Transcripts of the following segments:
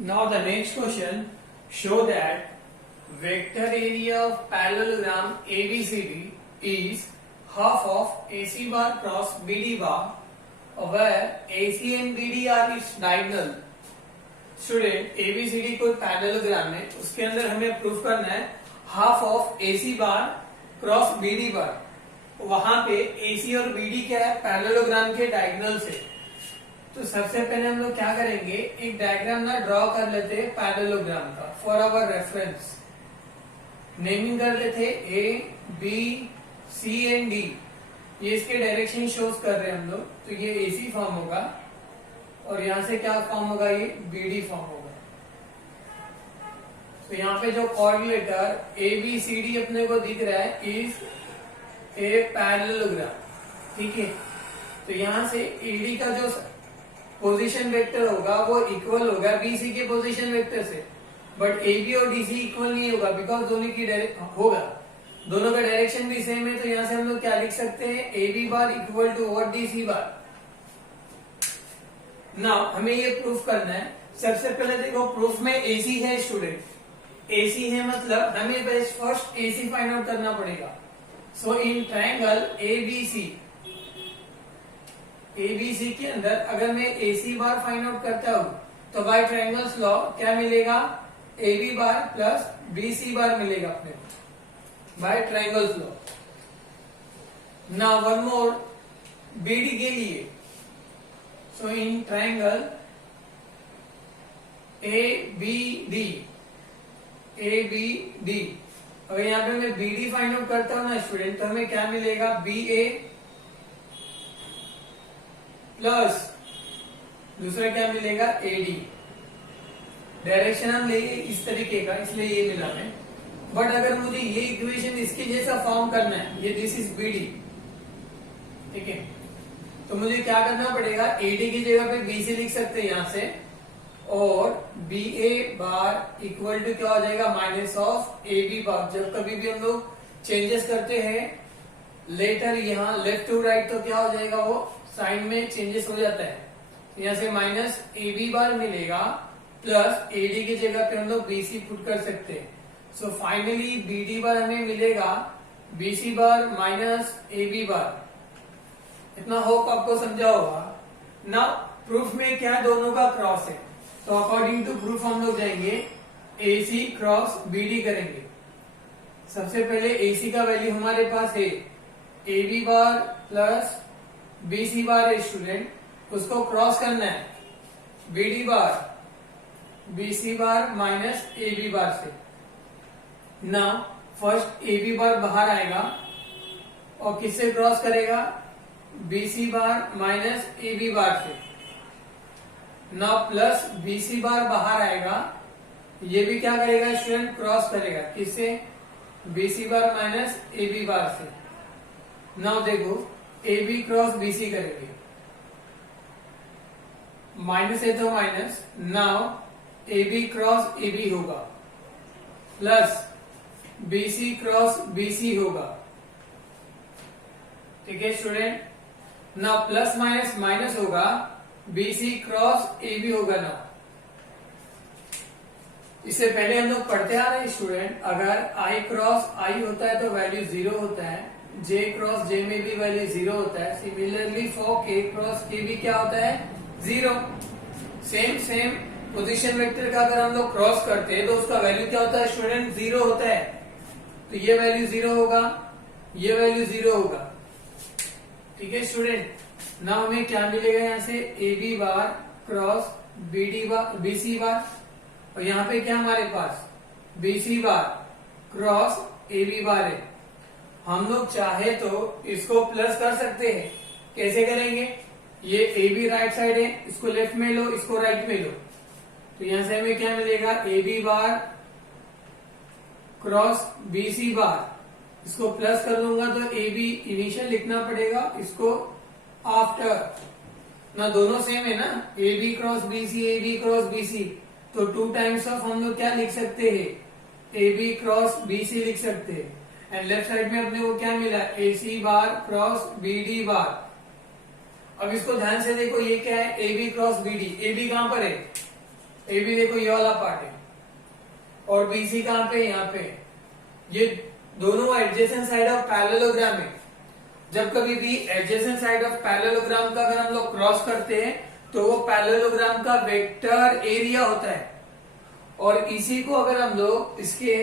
Now the next question, show that vector area of parallelogram ABCD is half of AC bar cross BD bar where AC and BD are its diagonal. Student ABCD कोई parallelogram है, उसके अंदर हमें proof करना है half of AC bar cross BD बार, वहां पे AC और BD क्या है पैरेललोग्राम के डायगोनल से। तो सबसे पहले हम लोग क्या करेंगे, एक डायग्राम ना ड्रॉ कर लेते हैं पैरेललोग्राम का फॉर आवर रेफरेंस। नेमिंग कर लेते A, B, C and D, ये इसके डायरेक्शन शोज कर रहे हैं हम लोग। तो ये AC फॉर्म होगा और यहां से क्या फॉर्म होगा, ये BD फॉर्म होगा। तो यहाँ पे जो कोऑर्डिनेटर ABCD अपने को दिख रहा है इज ए पैरेललोग्राम, ठीक है। तो यहाँ से AD का जो पोजीशन वेक्टर होगा वो इक्वल होगा BC के पोजीशन वेक्टर से, बट AB और DC इक्वल नहीं होगा बिकॉज दोनों की दोनों का डायरेक्शन भी सेम है। तो यहाँ से हम लोग क्या लिख सकते हैं, AB bar equal to what DC bar. Now हमें ये प्रूफ करना है। सबसे पहले देखो प्रूफ में AC है स्टूडेंट, AC है मतलब हमें फर्स्ट AC फाइंड आउट करना पड़ेगा। सो इन ट्रायंगल ABC के अंदर अगर मैं AC बार फाइंड आउट करता हूं तो बाय ट्रायंगल्स लॉ क्या मिलेगा, AB bar plus BC bar मिलेगा अपने को by triangles law. Now one more BD के लिए, सो इन ट्रायंगल ABD अगर यहाँ पे मैं BD फाइंड आउट करता हूं ना स्टूडेंट, तो हमें क्या मिलेगा, BA प्लस दूसरा क्या मिलेगा, AD। डायरेक्शन हम लेंगे इस तरीके का, इसलिए ये मिला है। बट अगर मुझे ये इक्वेशन इसके जैसा फॉर्म करना है, ये दिस इज BD, ठीक है, तो मुझे क्या करना पड़ेगा, AD की जगह पे BC लिख सकते हैं यहां से, और BA बार इक्वल टू क्या हो जाएगा, माइनस ऑफ AB बार। जब कभी भी हम लोग चेंजेस करते हैं लेटर यहाँ लेफ्ट टू राइट, तो क्या हो जाएगा, वो साइन में चेंजेस हो जाता है। तो यहाँ से माइनस AB बार मिलेगा प्लस AD की जगह पे हम लोग BC पुट कर सकते हैं। सो फाइनली BD बार हमें मिलेगा BC बार माइनस AB बार। इतना होप आपको समझा होगा ना। प्रूफ में क्या दोनों का क्रॉस है, तो अकॉर्डिंग टू प्रूफ हम लोग जाएंगे AC क्रॉस BD करेंगे। सबसे पहले AC का वैल्यू हमारे पास है AB बार प्लस BC बार है स्टूडेंट, उसको क्रॉस करना है BD बार BC बार माइनस AB बार से। नाउ फर्स्ट AB बार बाहर आएगा और किससे क्रॉस करेगा, BC बार माइनस AB बार से। नाउ प्लस BC बार बाहर आएगा, ये भी क्या करेगा स्टूडेंट, क्रॉस करेगा किससे, BC बार माइनस AB बार से। नाउ देखो AB क्रॉस BC करेंगे, माइनस है तो minus, now AB cross AB होगा प्लस BC क्रॉस BC होगा, ठीक है student. Now plus minus minus होगा, BC क्रॉस AB होगा। ना इससे पहले हम लोग पढ़ते आ रहे हैं स्टूडेंट, अगर I क्रॉस I होता है तो वैल्यू 0 होता है, J क्रॉस J में भी वैल्यू 0 होता है। Similarly for K cross K भी क्या होता है, 0। सेम पोजीशन वेक्टर का अगर हम लोग क्रॉस करते हैं तो उसका वैल्यू क्या होता है स्टूडेंट, 0 होता है। तो ये वैल्यू 0 होगा, ये वैल्यू 0 होगा, ठीक है स्टूडेंट। ना हमें क्या मिलेगा, यहाँ से AB बार क्रॉस BC बार, और यहाँ पे क्या हमारे पास BC बार क्रॉस AB बार है। हम लोग चाहे तो इसको प्लस कर सकते हैं, कैसे करेंगे, ये AB राइट साइड है, इसको लेफ्ट में लो, इसको राइट में लो। तो यहां से हमें क्या मिलेगा, AB बार क्रॉस BC बार, इसको प्लस कर दूंगा तो AB इनिशियल लिखना पड़ेगा, इसको आफ्टर। ना दोनों सेम है ना, AB क्रॉस BC, तो 2 टाइम्स ऑफ हम लोग क्या लिख सकते हैं, AB क्रॉस BC लिख सकते हैं। एंड लेफ्ट साइड में अपने को क्या मिला, AC बार क्रॉस BD बार। अब इसको ध्यान से देखो, ये क्या है, AB क्रॉस BD। AB कहां पर है, ए बी देखो ये वाला पार्ट है और बीसी कहां पे, यहाँ पे। ये दोनों एडजेसेंट साइड ऑफ पैरेललोग्राम है। जब कभी भी एडजेसेंट साइड ऑफ पैरेललोग्राम का अगर हम लोग क्रॉस करते हैं तो वो पैरेललोग्राम का वेक्टर एरिया होता है, और इसी को अगर हम लोग इसके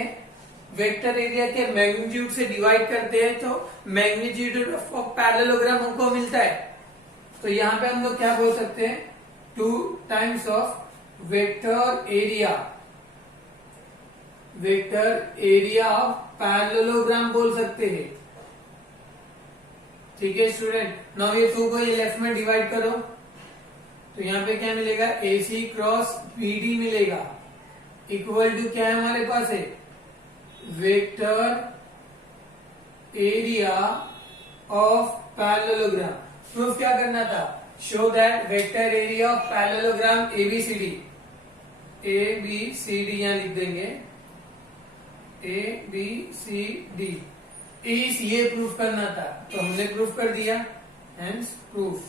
वेक्टर एरिया के मैग्नीट्यूड से डिवाइड करते हैं तो मैग्नीट्यूड ऑफ पैरेललोग्राम हमको मिलता है। तो यहाँ पे हम लोग क्या बोल सकते हैं, 2 times of vector area of parallelogram बोल सकते हैं। ठीक है स्टूडेंट, नाउ ये 2 को ये लेफ्ट में डिवाइड करो तो यहाँ पे क्या मिलेगा, AC क्रॉस BD मिलेगा, इक्वल टू क्या है हमारे पास है, vector area of parallelogram. Proof क्या करना था, show that vector area of parallelogram ABCD यहां लिख देंगे, ABCD इस ये प्रूफ करना था, तो हमने प्रूफ कर दिया, हेंस प्रूफ।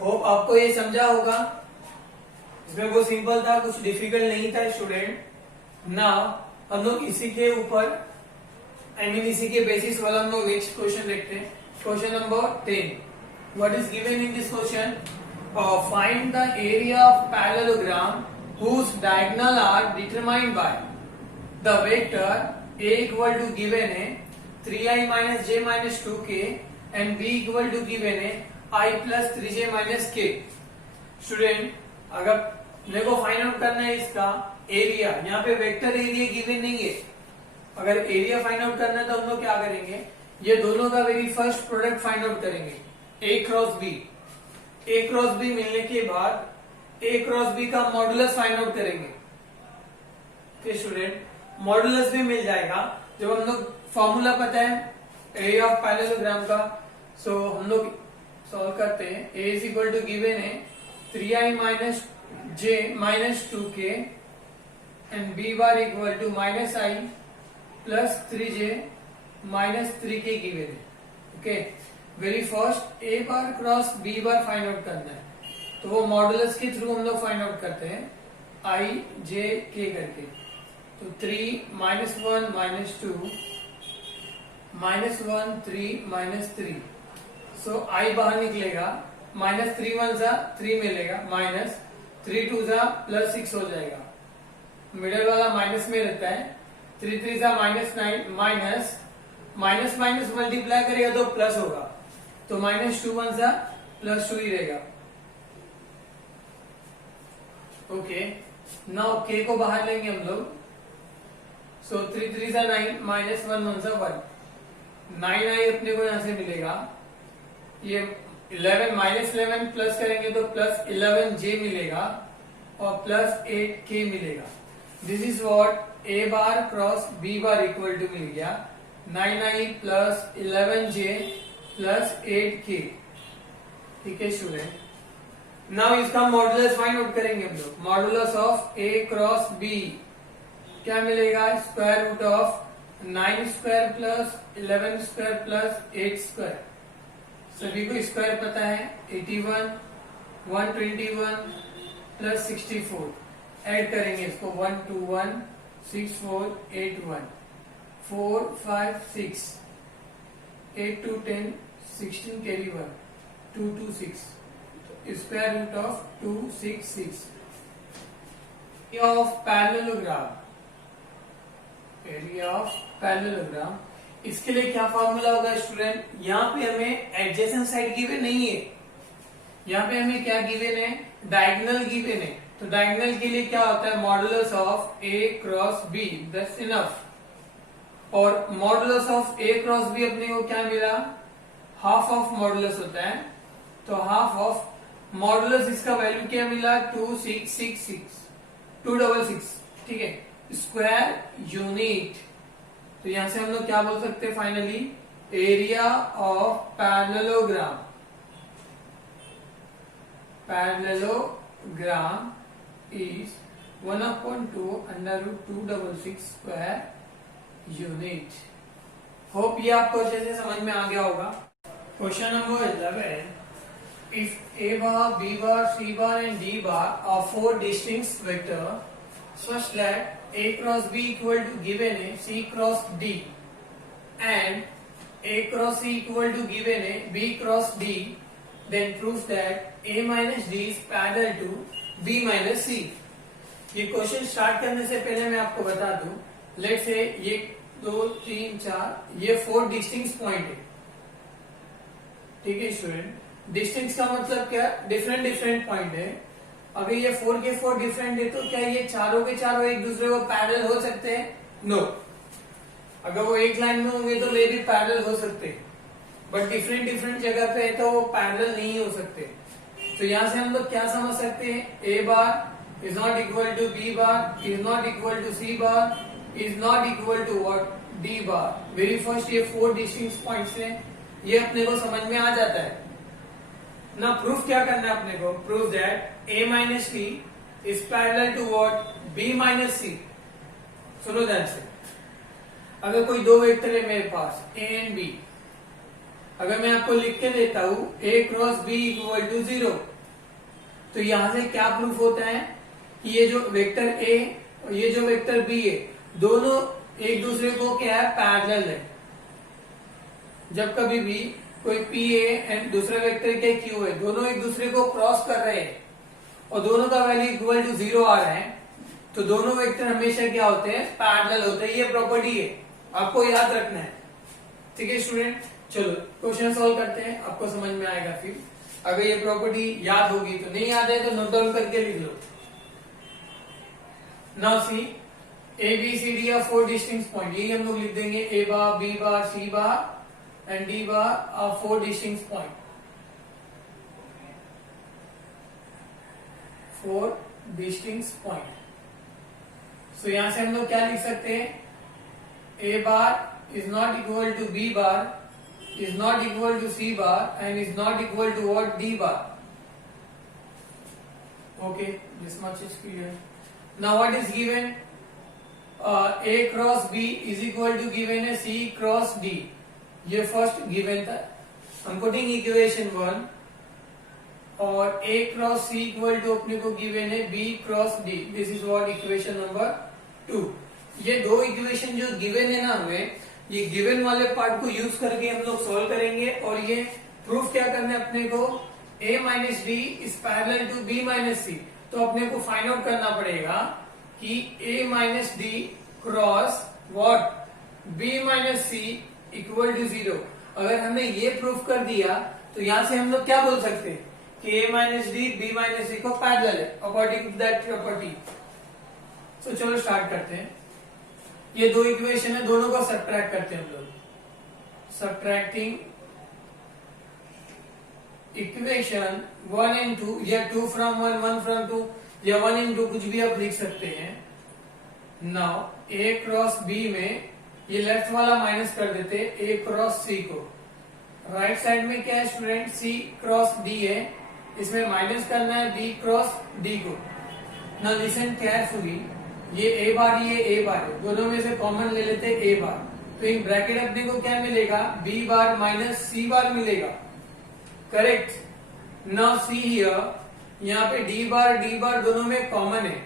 होप आपको ये समझा होगा, इसमें बहुत सिंपल था, कुछ डिफिकल्ट नहीं था स्टूडेंट। नाउ हम लोग इसी के ऊपर इसी के बेसिस वाला हम लोग नेक्स्ट क्वेश्चन देखते हैं। Question number 10, what is given in this question, find the area of parallelogram whose diagonal are determined by the vector A equal to given है 3i minus j minus 2k and B equal to given है I plus 3j minus k। Student अगर मेरे को find out करना है इसका area, यहाँ पे वेक्टर एरिया गिवन नहीं है, अगर एरिया फाइंड आउट करना है तो हम लोग क्या करेंगे, ये दोनों का very first product find out करेंगे, A क्रॉस B मिलने के बाद A क्रॉस B का मॉडुलस फाइंड आउट करेंगे। ओके स्टूडेंट, मॉडुलस भी मिल जाएगा जब हम लोग फॉर्मूला पता है एरिया ऑफ पैरेललोग्राम का। सो हम लोग सॉल्व करते हैं, A is equal to given है 3i minus j minus 2k and B bar equal to minus i plus 3j minus 3k given है। Okay, very first A bar cross B bar find out करना है, तो वो modulus के through हम लोग find out करते हैं I J K करके। तो 3 minus 1 minus 2 minus 1 3 minus 3, so I बाहर निकलेगा, माइनस 3 1 जा 3 मिलेगा, माइनस 3 2 जा प्लस 6 हो जाएगा, मिडल वाला माइनस में रहता है, 3 3 जा minus 9, minus minus minus multiply करेगा तो प्लस होगा, तो माइनस 2 1 जा प्लस 2 ही रहेगा। ओके, नाउ k को बाहर लेंगे हम लोग, सो 3 3 जा 9 माइनस 1 1 जा 1, 9i अपने को यहां से मिलेगा, ये 11 माइनस 11 प्लस करेंगे तो प्लस 11j मिलेगा और प्लस 8k मिलेगा। This is what A bar cross B bar equal to मिल गया 9i plus 11j plus 8k। ठीक है स्टूडेंट, नाउ इसका मॉडुलस फाइंड आउट करेंगे हम लोग, modulus of A cross B क्या मिलेगा, square root of 9 square plus 11 square plus 8 square, सभी को स्क्वायर पता है, 81 121 प्लस 64, ऐड करेंगे इसको 1 2 1 6 4 8 1 4 5 6 8 2 10 16 carry 1 2 2 6, square root of 2 6 6। Area of parallelogram, इसके लिए क्या फॉर्मूला होगा स्टूडेंट, यहाँ पे हमें एडजेसेंट साइड गिवन नहीं है, यहाँ पे हमें क्या गिवन है, डायगोनल गिवन है, तो डायगोनल के लिए क्या होता है, modulus of A cross B, that's enough. और modulus of A cross B अपने को क्या मिला, हाफ ऑफ मॉडुलस होता है, तो हाफ ऑफ मॉडुलस इसका वैल्यू क्या मिला, 266, ठीक है, स्क्वायर यूनिट। तो यहां से हम लोग क्या बोल सकते हैं finally, area of parallelogram is 1/2 √266 square unit. Hope ये आपको अच्छे से समझ में आ गया होगा। Question number 11, if A bar, B bar, C bar and D bar are four distinct vectors such that A cross B equal to given A C cross D and A cross C equal to given A B cross D, then proves that A minus D is parallel to B minus C. ये question start करने से पहले मैं आपको बता दूं, let's say ये 2 3 4 ये 4 डिस्टिंक्ट पॉइंट है, ठीक है स्टूडेंट। डिस्टिंक्ट का मतलब क्या, डिफरेंट डिफरेंट पॉइंट है। अगर ये 4 के 4 डिफरेंट है तो क्या ये चारों के चारों एक दूसरे को पैरेलल हो सकते हैं? नो। अगर वो एक लाइन में होंगे तो वे भी पैरेलल हो सकते हैं, बट डिफरेंट डिफरेंट जगह पे है तो वो पैरेलल नहीं हो सकते। तो यहां से हम लोग क्या समझ सकते हैं, ए बार is not equal to B bar, is not equal to C bar, is not equal to what? D bar. Very first ये 4 distinct points हैं, ये अपने को समझ में आ जाता है ना। प्रूफ क्या करना है अपने को, proof that A minus D is parallel to what? B minus C. सुनो ध्यान से, अगर कोई दो वेक्टर है मेरे पास A and B, अगर मैं आपको लिख के देता हूं A cross B equal to 0, तो यहां से क्या प्रूफ होता है कि ये जो वेक्टर A और ये जो वेक्टर B है दोनों एक दूसरे को क्या है, पैरेलल है। जब कभी भी कोई P है एंड दूसरा वेक्टर क्या Q है, दोनों एक दूसरे को क्रॉस कर रहे हैं और दोनों का वैल्यू इक्वल टू 0 आ रहा है, तो दोनों वेक्टर हमेशा क्या होते हैं, पैरेलल होते हैं। ये प्रॉपर्टी है, आपको याद रखना है, ठीक है स्टूडेंट। चलो क्वेश्चन सॉल्व करते हैं, आपको समझ में आएगा। फिर अगर ये प्रॉपर्टी याद होगी तो, नहीं याद है तो नोट डाउन करके लिख लो। Now see A B C D are 4 distinct point, यही हम लोग लिख देंगे। A bar, B bar, C bar and D bar are 4 distinct point, 4 distinct point। सो यहां से हम लोग क्या लिख सकते हैं, A bar is not equal to B bar, is not equal to C bar and is not equal to what? D bar. Okay, this much is clear. Now what is given? A cross B is equal to given है C cross D, ये first given था। I'm putting equation 1 और A cross C equal to अपने को given है B cross D, this is what equation number 2। ये दो equation जो गिवन है ना हमें, ये गिवन वाले पार्ट को यूज करके हम लोग सॉल्व करेंगे और ये प्रूफ क्या करना है अपने को, A minus D is parallel to B minus C। तो अपने को फाइंड आउट करना पड़ेगा कि A minus D cross what, B minus C equal to 0। अगर हमने ये प्रूफ कर दिया तो यहां से हम लोग क्या बोल सकते हैं कि A minus D B minus C को पैरेलल है अकॉर्डिंग टू दैट प्रॉपर्टी। तो चलो स्टार्ट करते हैं। ये दो इक्वेशन है, दोनों को सब्ट्रैक्ट करते हैं हम लोग। सब्ट्रैक्टिंग इक्वेशन 1 and 2 या 2 from 1 1 from 2 या 1 and 2 कुछ भी आप लिख सकते हैं। नाउ A क्रॉस B में ये लेफ्ट वाला माइनस कर देते A क्रॉस C को, राइट साइड में क्या है स्टूडेंट, C क्रॉस D है, इसमें माइनस करना है B क्रॉस D को। नाउ लिसन केयरफुली, ये A बार ये A बार है, दोनों में से कॉमन ले लेते हैं A बार, तो इन ब्रैकेट अपने को क्या मिलेगा, B बार माइनस C बार मिलेगा, करेक्ट। नाउ सी हियर, यहाँ पे D बार दोनों में कॉमन है,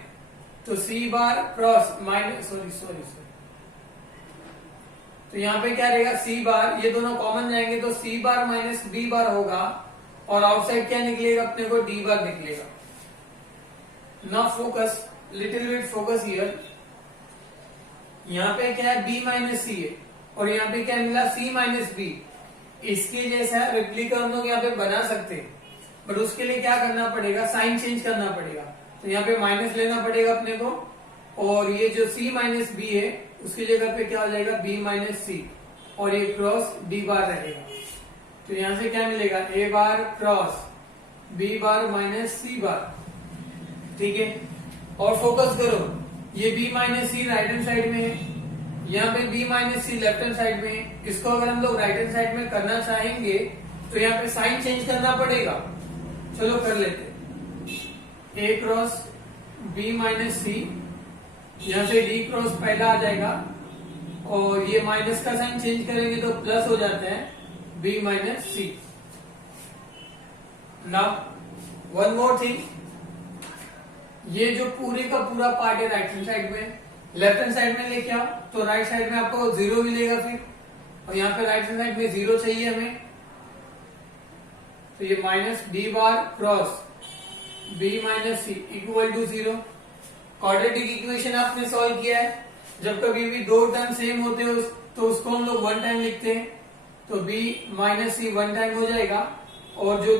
तो C बार क्रॉस माइनस सॉरी तो यहाँ पे क्या रहेगा C बार, ये दोनों कॉमन जाएंगे तो C बार माइनस B बार होगा और आउटसाइड क्या निकलेगा अपने को, D बार निकलेगा। Now focus, little bit focus here, यहाँ पे क्या है B माइनस C है और यहाँ पे क्या मिला C माइनस B। इसके जैसा रेप्लिका हम लोग यहाँ पे बना सकते हैं, बट उसके लिए क्या करना पड़ेगा, साइन चेंज करना पड़ेगा। तो यहाँ पे माइनस लेना पड़ेगा अपने को और ये जो C माइनस B है उसकी जगह पे क्या हो जाएगा B माइनस C और ये क्रॉस D बार रहेगा। तो यहाँ से क्या मिलेगा, A bar cross B bar minus C बार, ठीक है। और फोकस करो, ये B minus C right hand side में है, यहाँ पे B minus C left hand side में है। इसको अगर हम लोग राइट हैंड साइड में करना चाहेंगे तो यहाँ पे साइन चेंज करना पड़ेगा। चलो कर लेते, A cross B minus C, यहाँ से D क्रॉस पहला आ जाएगा और ये माइनस का साइन चेंज करेंगे तो प्लस हो जाता है B minus C। Now one more thing, ये जो पूरे का पूरा पार्ट है राइट हैंड साइड में, लेफ्ट हैंड साइड में लेके आओ तो राइट साइड में आपको 0 मिलेगा फिर, और यहाँ पे राइट हैंड साइड में 0 चाहिए हमें, तो ये minus D bar cross B minus C equal to 0। Quadratic equation आपने सॉल्व किया है, जब कभी भी दो टर्म सेम होते हो तो उसको हम लोग वन टाइम लिखते हैं, तो b माइनस सी वन टाइम हो जाएगा, और जो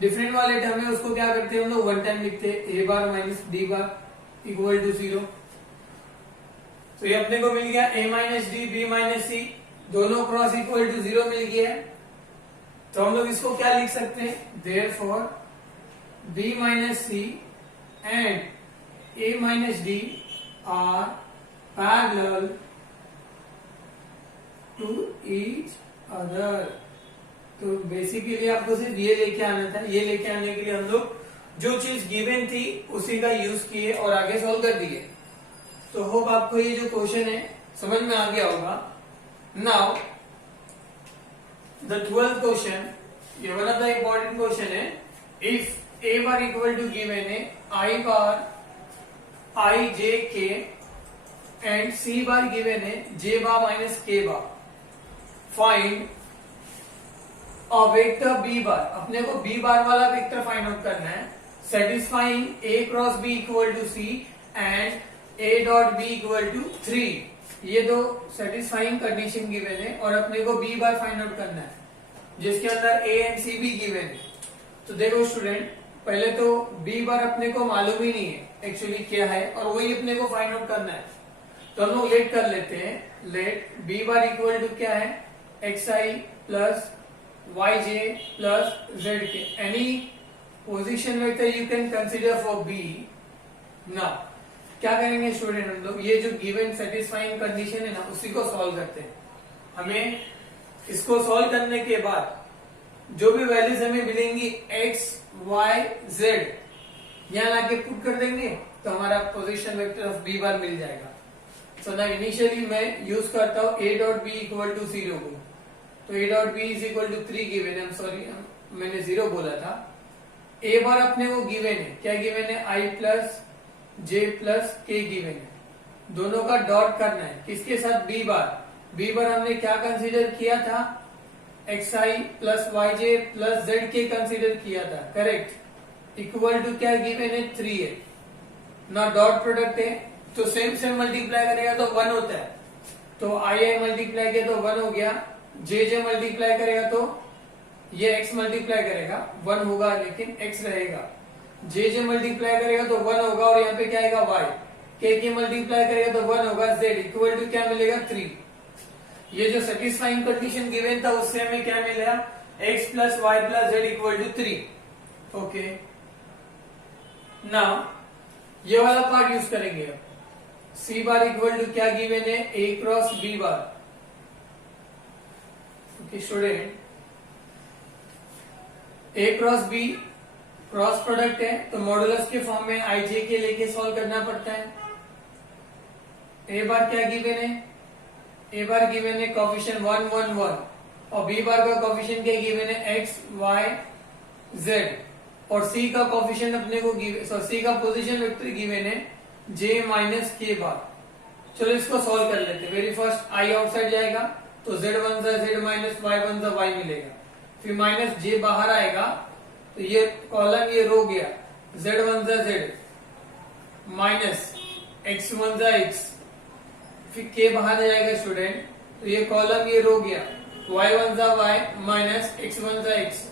डिफरेंट वाले टर्म है उसको क्या करते हैं हम लोग वन टाइम लिखते हैं, a bar minus D bar equal to 0। तो ये अपने को मिल गया a minus D B minus C दोनों क्रॉस इक्वल टू 0 मिल गया है, तो हम लोग इसको क्या लिख सकते हैं, therefore b minus C and a minus D are parallel to each other. तो बेसिकली आपको सिर्फ ये लेके आना था, ये लेके आने के लिए हम लोग जो चीज गिवन थी उसी का यूज किए और आगे सॉल्व कर दिए। तो होप आपको ये जो क्वेश्चन है समझ में आ गया होगा। नाउ द 12th क्वेश्चन, ये one of the important question है, if a bar equal to given है i bar i j k and c bar given है j bar minus k bar, find a vector b bar, अपने को b बार वाला vector find out करना है, satisfying a cross b equal to c and a dot b equal to 3। ये दो satisfying condition given है और अपने को b बार फाइंड आउट करना है, जिसके अंदर a एंड c भी गिवन है। तो देखो स्टूडेंट, पहले तो b बार अपने को मालूम ही नहीं है एक्चुअली क्या है, और वही अपने को फाइंड आउट करना है। तो हम लोग लेट कर लेते हैं, let b bar equal to क्या है, xi plus yj plus zk, any position vector you can consider for b। Now क्या करेंगे स्टूडेंट, हम लोग ये जो गिवन सेटिस्फाइंग कंडीशन है ना उसी को सॉल्व करते हैं। हमें इसको सॉल्व करने के बाद जो भी वैल्यूज हमें मिलेंगी x y z यहाँ लाके पुट कर देंगे तो हमारा position vector of b bar मिल जाएगा। सो ना इनिशियली मैं यूज करता हूँ a dot B equal to 0 को, तो a dot B is equal to 3 given है, सॉरी मैंने 0 बोला था। a बार अपने को गिवन है, क्या गिवन है, i plus j plus k given है, दोनों का डॉट करना है, किसके साथ, b बार हमने क्या कंसीडर किया था, xi plus yj plus zk consider किया था, करेक्ट, इक्वल टू क्या गिवन है, 3 है ना, डॉट प्रोडक्ट है तो सेम मल्टीप्लाई करेगा तो 1 होता है, तो i मल्टीप्लाई किया तो 1 हो गया, j मल्टीप्लाई करेगा तो ये x मल्टीप्लाई करेगा 1 होगा लेकिन x रहेगा, j मल्टीप्लाई करेगा तो 1 होगा और यहाँ पे क्या आएगा y, k मल्टीप्लाई करेगा तो 1 होगा, z इक्वल टू क्या मिलेगा 3। ये जो सेटिस्फाइंग कंडीशन गिवन था उससे हमें क्या मिला, x plus Y plus Z equal to 3। Okay, now ये वाला पार्ट यूज करेंगे अब, c बार इक्वल टू क्या गिवन है, a cross b bar. Okay student, a cross b cross product है तो मॉडुलस के फॉर्म में i j के लेके सॉल्व करना पड़ता है। a बार क्या गिवन है, a बार गिवन है कोफिशिएंट 1 1 1 और b बार का कोफिशिएंट क्या गिवन है, x y z, और c का कोफिशिएंट अपने को c का पोजीशन वेक्टर गिवन है j माइनस k बार। चलो इसको सॉल्व कर लेते हैं। वेरी फर्स्ट i आउटसाइड जाएगा तो z वन जा z माइनस y वन जा y मिलेगा, फिर माइनस j बाहर आएगा तो ये कॉलम ये रो गया, z वन जा z माइनस x वन जा x, फिर k बाहर जाएगा स्टूडेंट तो ये कॉलम ये रो गया, y वन जा y माइनस x वन जा x,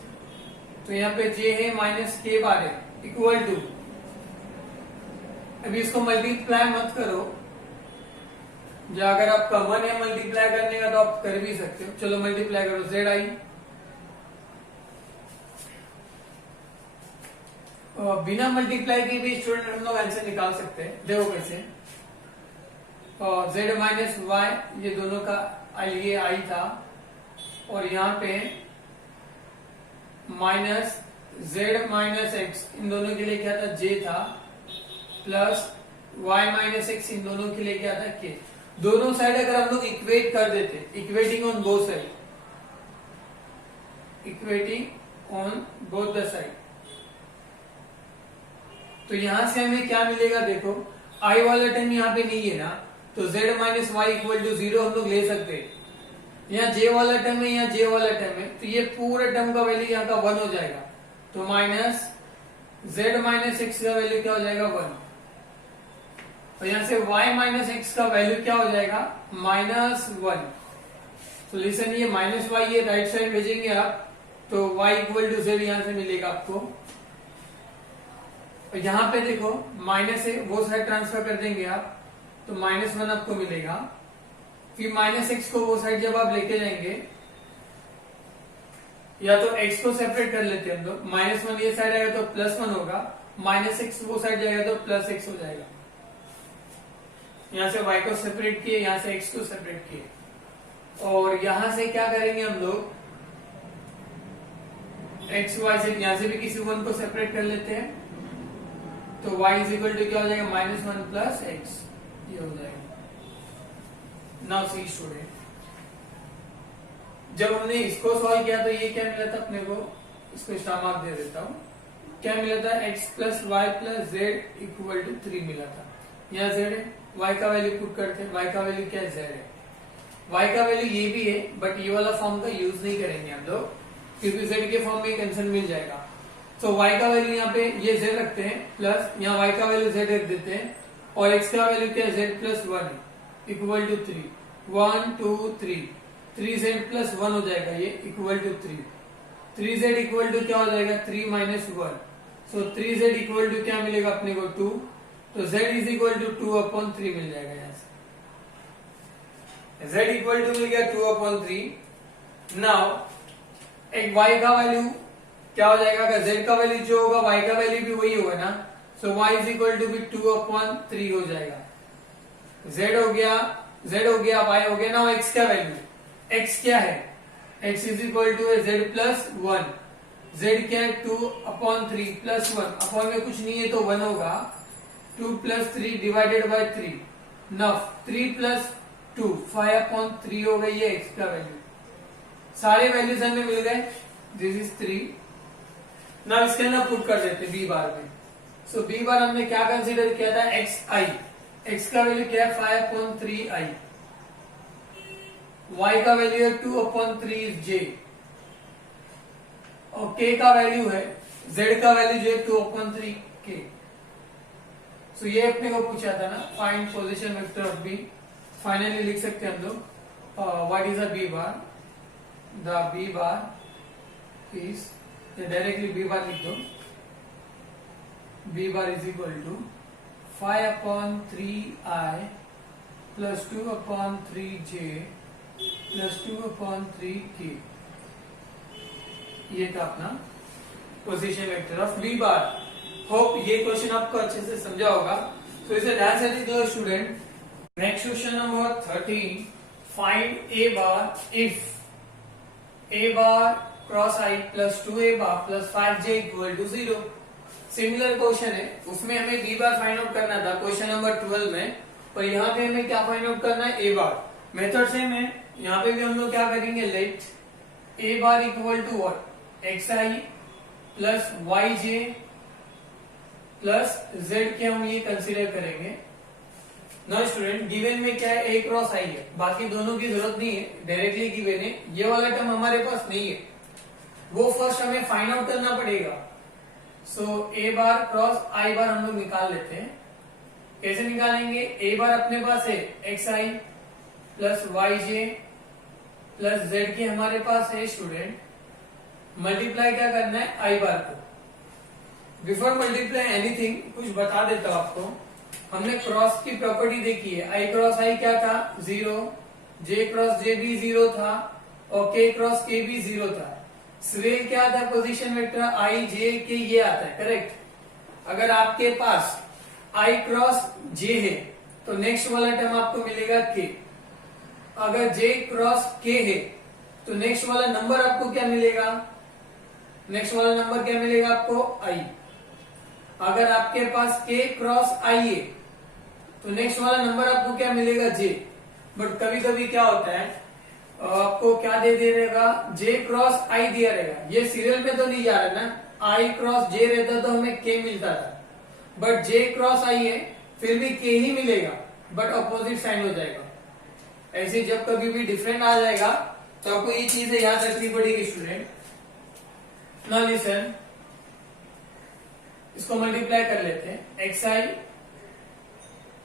तो यहाँ पे j है माइनस k बार है इक्वल टू, अभी इसको मल्टीप्लाई मत करो, जो अगर आपका मन है मल्टीप्लाई करने का तो आप कर भी सकते हो। चलो मल्टीप्लाई करो, z आई बिना मल्टीप्लाई के भी स्टूडेंट हम लोग आंसर निकाल सकते हैं। देखो कैसे, और z माइनस वाई ये दोनों का ये आई था और यहाँ पे माइनस z माइनस एक्स इन दोनों के लिए क्या था, j था, प्लस y माइनस एक्स इन दोनों के लिए क्या था, k। दोनों साइड अगर हम लोग इक्वेट कर देते, equating on both side, equating on both the side. तो यहां से हमें क्या मिलेगा, देखो आई वाला टर्म यहाँ पे नहीं है ना, तो z minus Y equal to 0 हम लोग ले सकते हैं। यहाँ j वाला टर्म है, यहाँ j वाला टर्म है, तो ये पूरे टर्म का वैल्यू यहाँ का 1 हो जाएगा। तो माइनस z माइनस एक्स का वैल्यू क्या हो जाएगा 1, और यहाँ से y माइनस एक्स का वैल्यू क्या हो जाएगा -1। तो लिसन ये माइनस वाई ये राइट साइड भेजेंगे आप, तो y इक्वल टू z यहां से मिलेगा आपको। और यहाँ पे देखो माइनस है, वो साइड ट्रांसफर कर देंगे आप, तो -1 आपको मिलेगा। फिर माइनस एक्स को वो साइड जब आप लेके जाएंगे, या तो x को सेपरेट कर लेते हैं हम लोग, -1 ये साइड आएगा तो +1 होगा, -x वो साइड जाएगा तो +x हो जाएगा। यहां से y को सेपरेट किए, यहां से x को सेपरेट किए, और यहां से क्या करेंगे हम लोग, x y से यहां से भी किसी वन को सेपरेट कर लेते हैं, तो y इज इक्वल टू क्या हो जाएगा -1 प्लस x, ये हो जाएगा। नाउ सी स्टूडेंट, जब हमने इसको सॉल्व किया तो ये क्या मिला था अपने को, इसको स्टार मार्क दे देता हूं, क्या मिला था x plus Y plus Z equal to 3 मिला था। यहाँ z है, y का वैल्यू पुट करते हैं, y का वैल्यू क्या है z है, y का वैल्यू ये भी है, बट ये वाला फॉर्म का यूज नहीं करेंगे हम लोग, क्योंकि z के फॉर्म में आंसर मिल जाएगा। तो y का वैल्यू यहाँ पे ये z रखते हैं, प्लस यहाँ y का वैल्यू z रख देते हैं, और x का वैल्यू क्या है z plus 1 equal to 3, 1 2 3, 3z plus 1 हो जाएगा ये equal to 3, 3z equal to क्या हो जाएगा 3 minus 1, so 3z equal to क्या मिलेगा अपने को 2, तो z इज इक्वल टू 2/3 मिल जाएगा। यहाँ से z इक्वल टू मिल गया 2/3। नाउ एक y का वैल्यू क्या हो जाएगा, अगर z का वैल्यू जो होगा y का वैल्यू भी वही होगा ना, सो y इज इक्वल टू भी 2/3 हो जाएगा। z हो गया y हो गया। नाउ x का वैल्यू, x क्या है, x is equal to z plus 1, z क्या है 2/3 प्लस 1, अपॉन में कुछ नहीं है तो 1 होगा, 2 plus 3 divided by 3, now 3 plus 2 5/3 हो गई है x का वैल्यू। सारे वैल्यूज हमें मिल गए, दिस इज 3। नाउ इसके अंदर पुट कर देते b बार में, सो b बार हमने क्या कंसीडर किया था xi, x का वैल्यू क्या है 5/3i, y का वैल्यू है 2/3 j, और k का वैल्यू है, z का वैल्यू जो है 2/3 k। सो ये अपने को पूछा था ना, find position vector of b। Finally लिख सकते हैं हम लोग what is the b bar, the b bar is, directly b bar लिख दो, b bar is equal to 5/3i plus 2/3j plus 2/3k। ये था अपना position vector of b bar. Hope ये क्वेश्चन आपको अच्छे से समझा होगा। तो इसे ध्यान से लिख लो student. Next question number 13, find a bar if a bar cross i plus 2a bar plus 5j equal to 0। Similar question है, उसमें हमें b बार फाइंड आउट करना था क्वेश्चन नंबर 12 में, और यहाँ पे हमें क्या फाइंड आउट करना है a बार। मेथड सेम है, यहाँ पे भी हम लोग क्या करेंगे, let a bar equal to what xi plus yj plus z के हम ये कंसीडर करेंगे। ना स्टूडेंट, गिवन में क्या है a क्रॉस i है, बाकी दोनों की जरूरत नहीं है, डायरेक्टली गिवन है, ये वाला टर्म हमारे पास नहीं है, वो फर्स्ट हमें फाइंड आउट करना पड़ेगा। सो a बार क्रॉस i बार हम लोग निकाल लेते हैं। कैसे निकालेंगे, a बार अपने पास है xi plus yj plus z के हमारे पास है स्टूडेंट, मल्टीप्लाई क्या करना है i बार को। बिफोर मल्टीप्लाई एनीथिंग कुछ बता देता हूं आपको, हमने क्रॉस की प्रॉपर्टी देखी है, i क्रॉस i क्या था 0, j क्रॉस j भी 0 था, और k क्रॉस k भी 0 था। स्वेल क्या था position vector i j k ये आता है, करेक्ट। अगर आपके पास i क्रॉस j है तो नेक्स्ट वाला टर्म आपको मिलेगा k, अगर j क्रॉस k है तो नेक्स्ट वाला नंबर आपको क्या मिलेगा, नेक्स्ट वाला नंबर क्या मिलेगा आपको i। अगर आपके पास k क्रॉस i है तो नेक्स्ट वाला नंबर आपको क्या मिलेगा j। बट कभी कभी क्या होता है, आपको क्या दे देगा, जे क्रॉस आई दिया रहेगा। ये सीरियल पे तो नहीं जा रहा ना, आई क्रॉस जे रहता तो हमें के मिलता था, बट जे क्रॉस आई है फिर भी के ही मिलेगा, बट अपोजिट साइन हो जाएगा। ऐसे जब कभी भी डिफरेंट आ जाएगा तो आपको ये चीजें याद रखनी पड़ेगी स्टूडेंट। नाउ लिसन, इसको मल्टीप्लाई कर लेते हैं। एक्स आई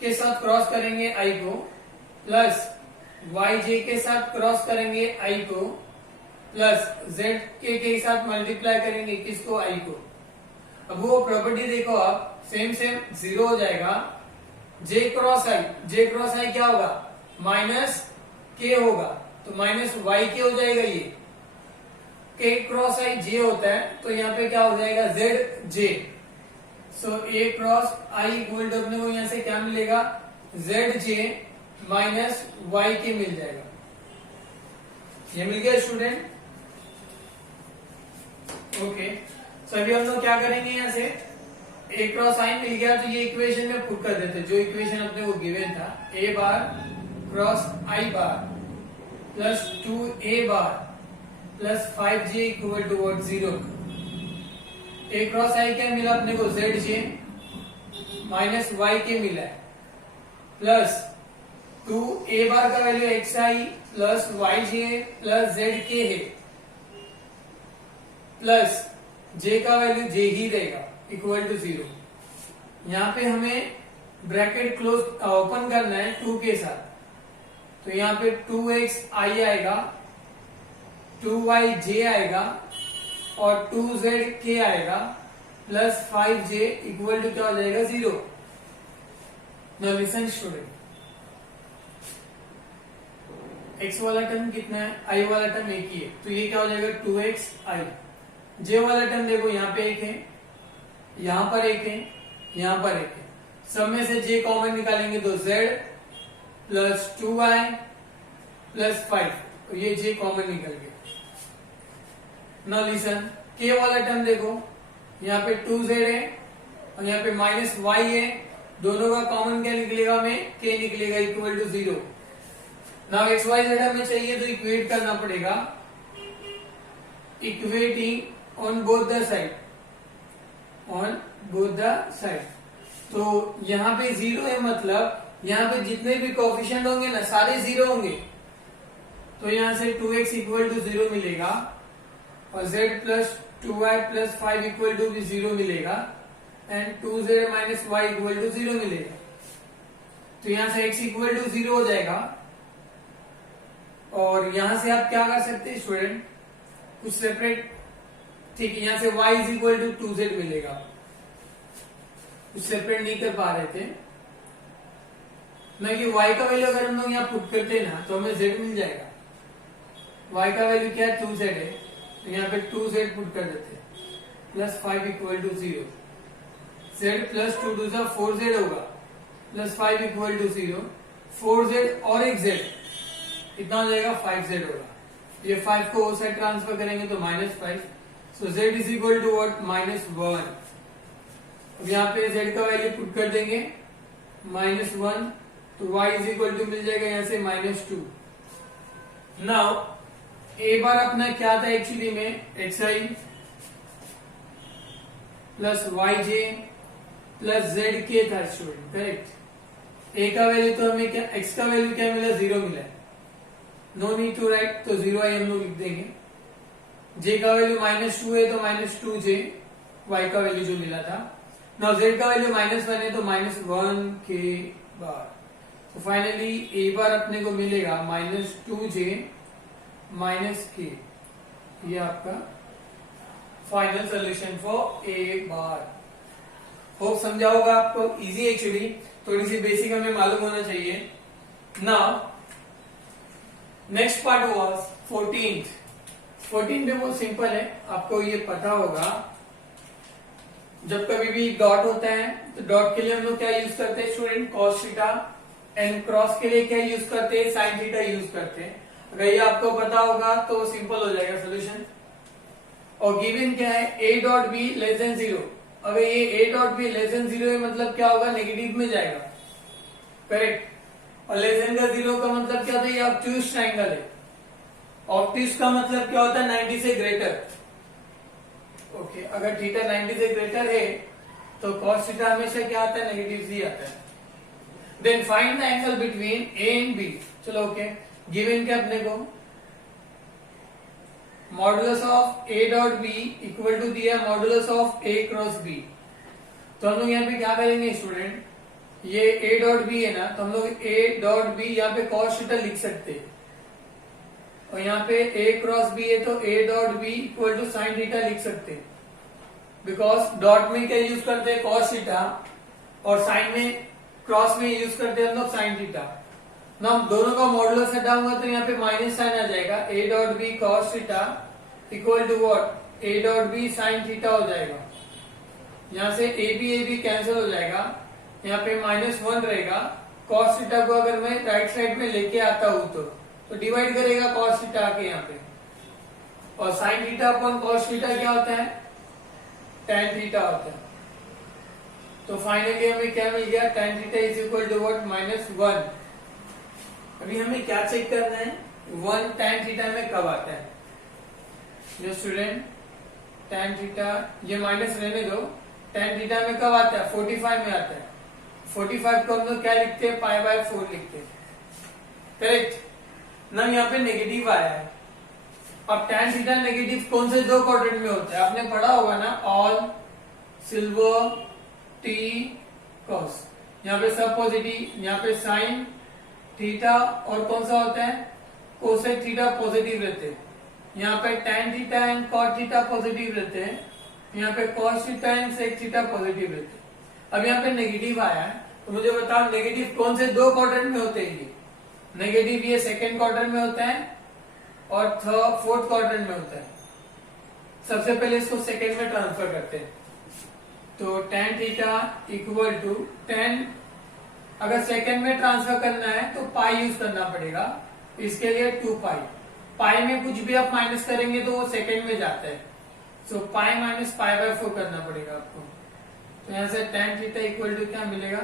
के साथ क्रॉस करेंगे आई को, प्लस वाई जे के साथ क्रॉस करेंगे आई को, प्लस जेड के साथ मल्टीप्लाई करेंगे किसको, आई को। अब वो प्रॉपर्टी देखो आप, सेम सेम जीरो हो जाएगा। जे क्रॉस आई क्या होगा, माइनस के होगा, तो माइनस वाई के हो जाएगा। ये के क्रॉस आई जे होता है, तो यहाँ पे क्या हो जाएगा, Z J. So A cross I equal to अपने को यहाँ से क्या मिलेगा, जेड जे माइनस वाई के मिल जाएगा। ये मिल गया स्टूडेंट, ओके। सो अभी हम लोग क्या करेंगे, यहाँ से ए क्रॉस आई मिल गया तो ये इक्वेशन में पुट कर देते, जो इक्वेशन अपने को गिवन था, A bar cross I bar plus 2a bar plus 5j equal to what, 0। A cross I क्या मिला अपने को, zj माइनस वाई के मिला है, प्लस 2a बार का value xi plus yj plus zk है, प्लस j का वैल्यू j ही रहेगा इक्वल टू 0। यहाँ पे हमें ब्रैकेट क्लोज ओपन करना है 2 के साथ, तो यहाँ पे 2xi आएगा, 2yj आएगा और 2zk आएगा, प्लस 5j इक्वल टू क्या हो जाएगा, 0। नाउ लिसन स्टूडेंट, x वाला टर्म कितना है, i वाला टर्म एक ही है, तो ये क्या हो जाएगा 2xi। j वाला टर्म देखो, यहाँ पे एक है, यहाँ पर एक है, यहाँ पर एक है, सब में से j कॉमन निकालेंगे तो z प्लस 2y प्लस 5, तो ये j कॉमन निकल गया। नाउ लिसन, k वाला टर्म देखो, यहाँ पे 2z है और यहाँ पे माइनस y है, दोनों का कॉमन क्या निकलेगा, हमें k निकलेगा equal to 0। Now x y z हमें चाहिए तो इक्वेट करना पड़ेगा, equating on both the side, on both the side. तो यहाँ पे 0 है, मतलब यहाँ पे जितने भी कोफिशिएंट होंगे ना सारे 0 होंगे, तो यहाँ से 2x इक्वल टू 0 मिलेगा और z plus 2y plus 5 equal to भी 0 मिलेगा and 2z minus y equal to 0 मिलेगा। तो यहाँ से x इक्वल टू 0 हो जाएगा और यहाँ से आप क्या कर सकते हैं स्टूडेंट, कुछ सेपरेट, ठीक है, यहाँ से y is equal to 2z मिलेगा, कुछ सेपरेट नहीं कर पा रहे थे ना, कि y का वैल्यू अगर हम लोग यहाँ पुट करते हैं ना तो हमें z मिल जाएगा। y का वैल्यू क्या है, 2z है, तो यहाँ पे 2z पुट कर देते हैं, plus 5 equal to 0, z plus 2 2 सा 4z होगा, प्लस 5 इक्वल टू 0, 4z और एक z कितना हो जाएगा, 5z होगा। ये 5 को उस साइड ट्रांसफर करेंगे तो minus 5, so z is equal to what, -1। अब यहाँ पे z का वैल्यू पुट कर देंगे -1, तो y इज इक्वल टू मिल जाएगा यहाँ से -2। नाउ a बार अपना क्या था एक्चुअली में, xi plus yj plus zk था स्टूडेंट, करेक्ट। a का वैल्यू तो हमें क्या, x का वैल्यू क्या मिला, 0 मिला है, नो नीड टू राइट, तो 0i हम लोग लिख देंगे। j का वैल्यू -2 है तो -2j, y का वैल्यू जो मिला था। नाउ z का वैल्यू -1 है तो -1k बार, तो फाइनली a बार अपने को मिलेगा -2j -k। ये आपका final solution for a bar. Hope समझा होगा आपको, इजी एक्चुअली, थोड़ी सी बेसिक हमें मालूम होना चाहिए। नाउ नेक्स्ट पार्ट वाज 14 भी बहुत सिंपल है, आपको ये पता होगा। जब कभी भी डॉट होता है तो डॉट के लिए हम लोग क्या यूज करते हैं student, cos theta, and cross के लिए क्या यूज करते हैं, साइन थीटा यूज करते हैं। अगर ये आपको पता होगा तो सिंपल हो जाएगा सोल्यूशन। और गिवन क्या है, a dot be less than 0। अगर ये a dot be less than 0 है मतलब क्या होगा, नेगेटिव में जाएगा, करेक्ट। और लेस देन का 0 का मतलब क्या था, ये आप चूज ट्राइंगल है, ऑप्टिक्स का मतलब क्या होता है? 90 से ग्रेटर। ओके, अगर थीटा 90 से ग्रेटर है तो cos थीटा हमेशा क्या आता है? नेगेटिव ही आता है। Then find the angle between A and B. चलो ओके, गिवन क्या अपने को modulus of A dot B equal to दिया modulus of A cross B. तो हम लोग यहाँ पे क्या करेंगे स्टूडेंट, ये ए डॉट बी है ना, तो हम लोग ए डॉट बी यहाँ पे cos थीटा लिख सकते हैं, और यहाँ पे ए क्रॉस बी है तो A dot B equal to sine theta लिख सकते हैं। बिकॉज डॉट में क्या यूज करते हैं? cos थीटा, और साइन में क्रॉस में यूज करते हैं हम लोग साइन थीटा ना। हम दोनों का मॉडुलस हटाऊंगा तो यहाँ पे माइनस साइन आ जाएगा। A dot B cos theta equal to what? A dot B sine theta हो जाएगा। यहाँ से ए बी कैंसिल हो जाएगा, यहाँ पे -1 रहेगा। cos थीटा को अगर मैं राइट साइड में लेके आता हूं तो डिवाइड करेगा cos थीटा आके यहाँ पे, और sine theta upon cos theta क्या होता है? tan थीटा होता है। तो फाइनली हमें क्या मिल गया? tan theta is equal to what? -1। अभी हमें क्या चेक करना है? 1 tan थीटा में कब आता है? जो स्टूडेंट tan थीटा, ये माइनस रहने दो, tan थीटा में कब आता है? 45 में आता है। 45 को हम लोग क्या लिखते हैं? π/4 लिखते हैं, करेक्ट ना। यहाँ पे नेगेटिव आया है। अब tan थीटा नेगेटिव कौन से दो क्वाड्रेंट में होता है? आपने पढ़ा होगा ना, ऑल, सिल्वर, टी, कॉस। यहाँ पे सब पॉजिटिव, यहाँ पे साइन थीटा, और कौन सा होता है? कोसेक थीटा पॉजिटिव रहते हैं। यहाँ पे tan theta and cot theta positive रहते हैं, यहाँ पे cos theta and sec theta positive रहते हैं। अब यहाँ पे नेगेटिव आया है, तो मुझे बताओ नेगेटिव कौन से दो क्वाड्रेंट में होते हैं? ये नेगेटिव ये सेकेंड क्वाड्रेंट में होता है और फोर्थ क्वाड्रेंट में होता है। सबसे पहले इसको सेकेंड में ट्रांसफर करते हैं, तो tan theta equal to tan, अगर सेकेंड में ट्रांसफर करना है तो पाई यूज करना पड़ेगा, इसके लिए 2 पाई में कुछ भी आप माइनस करेंगे तो वो सेकेंड में जाता है, सो पाई माइनस π/4 करना पड़ेगा आपको। तो यहाँ से tan थीटा इक्वल टू क्या मिलेगा?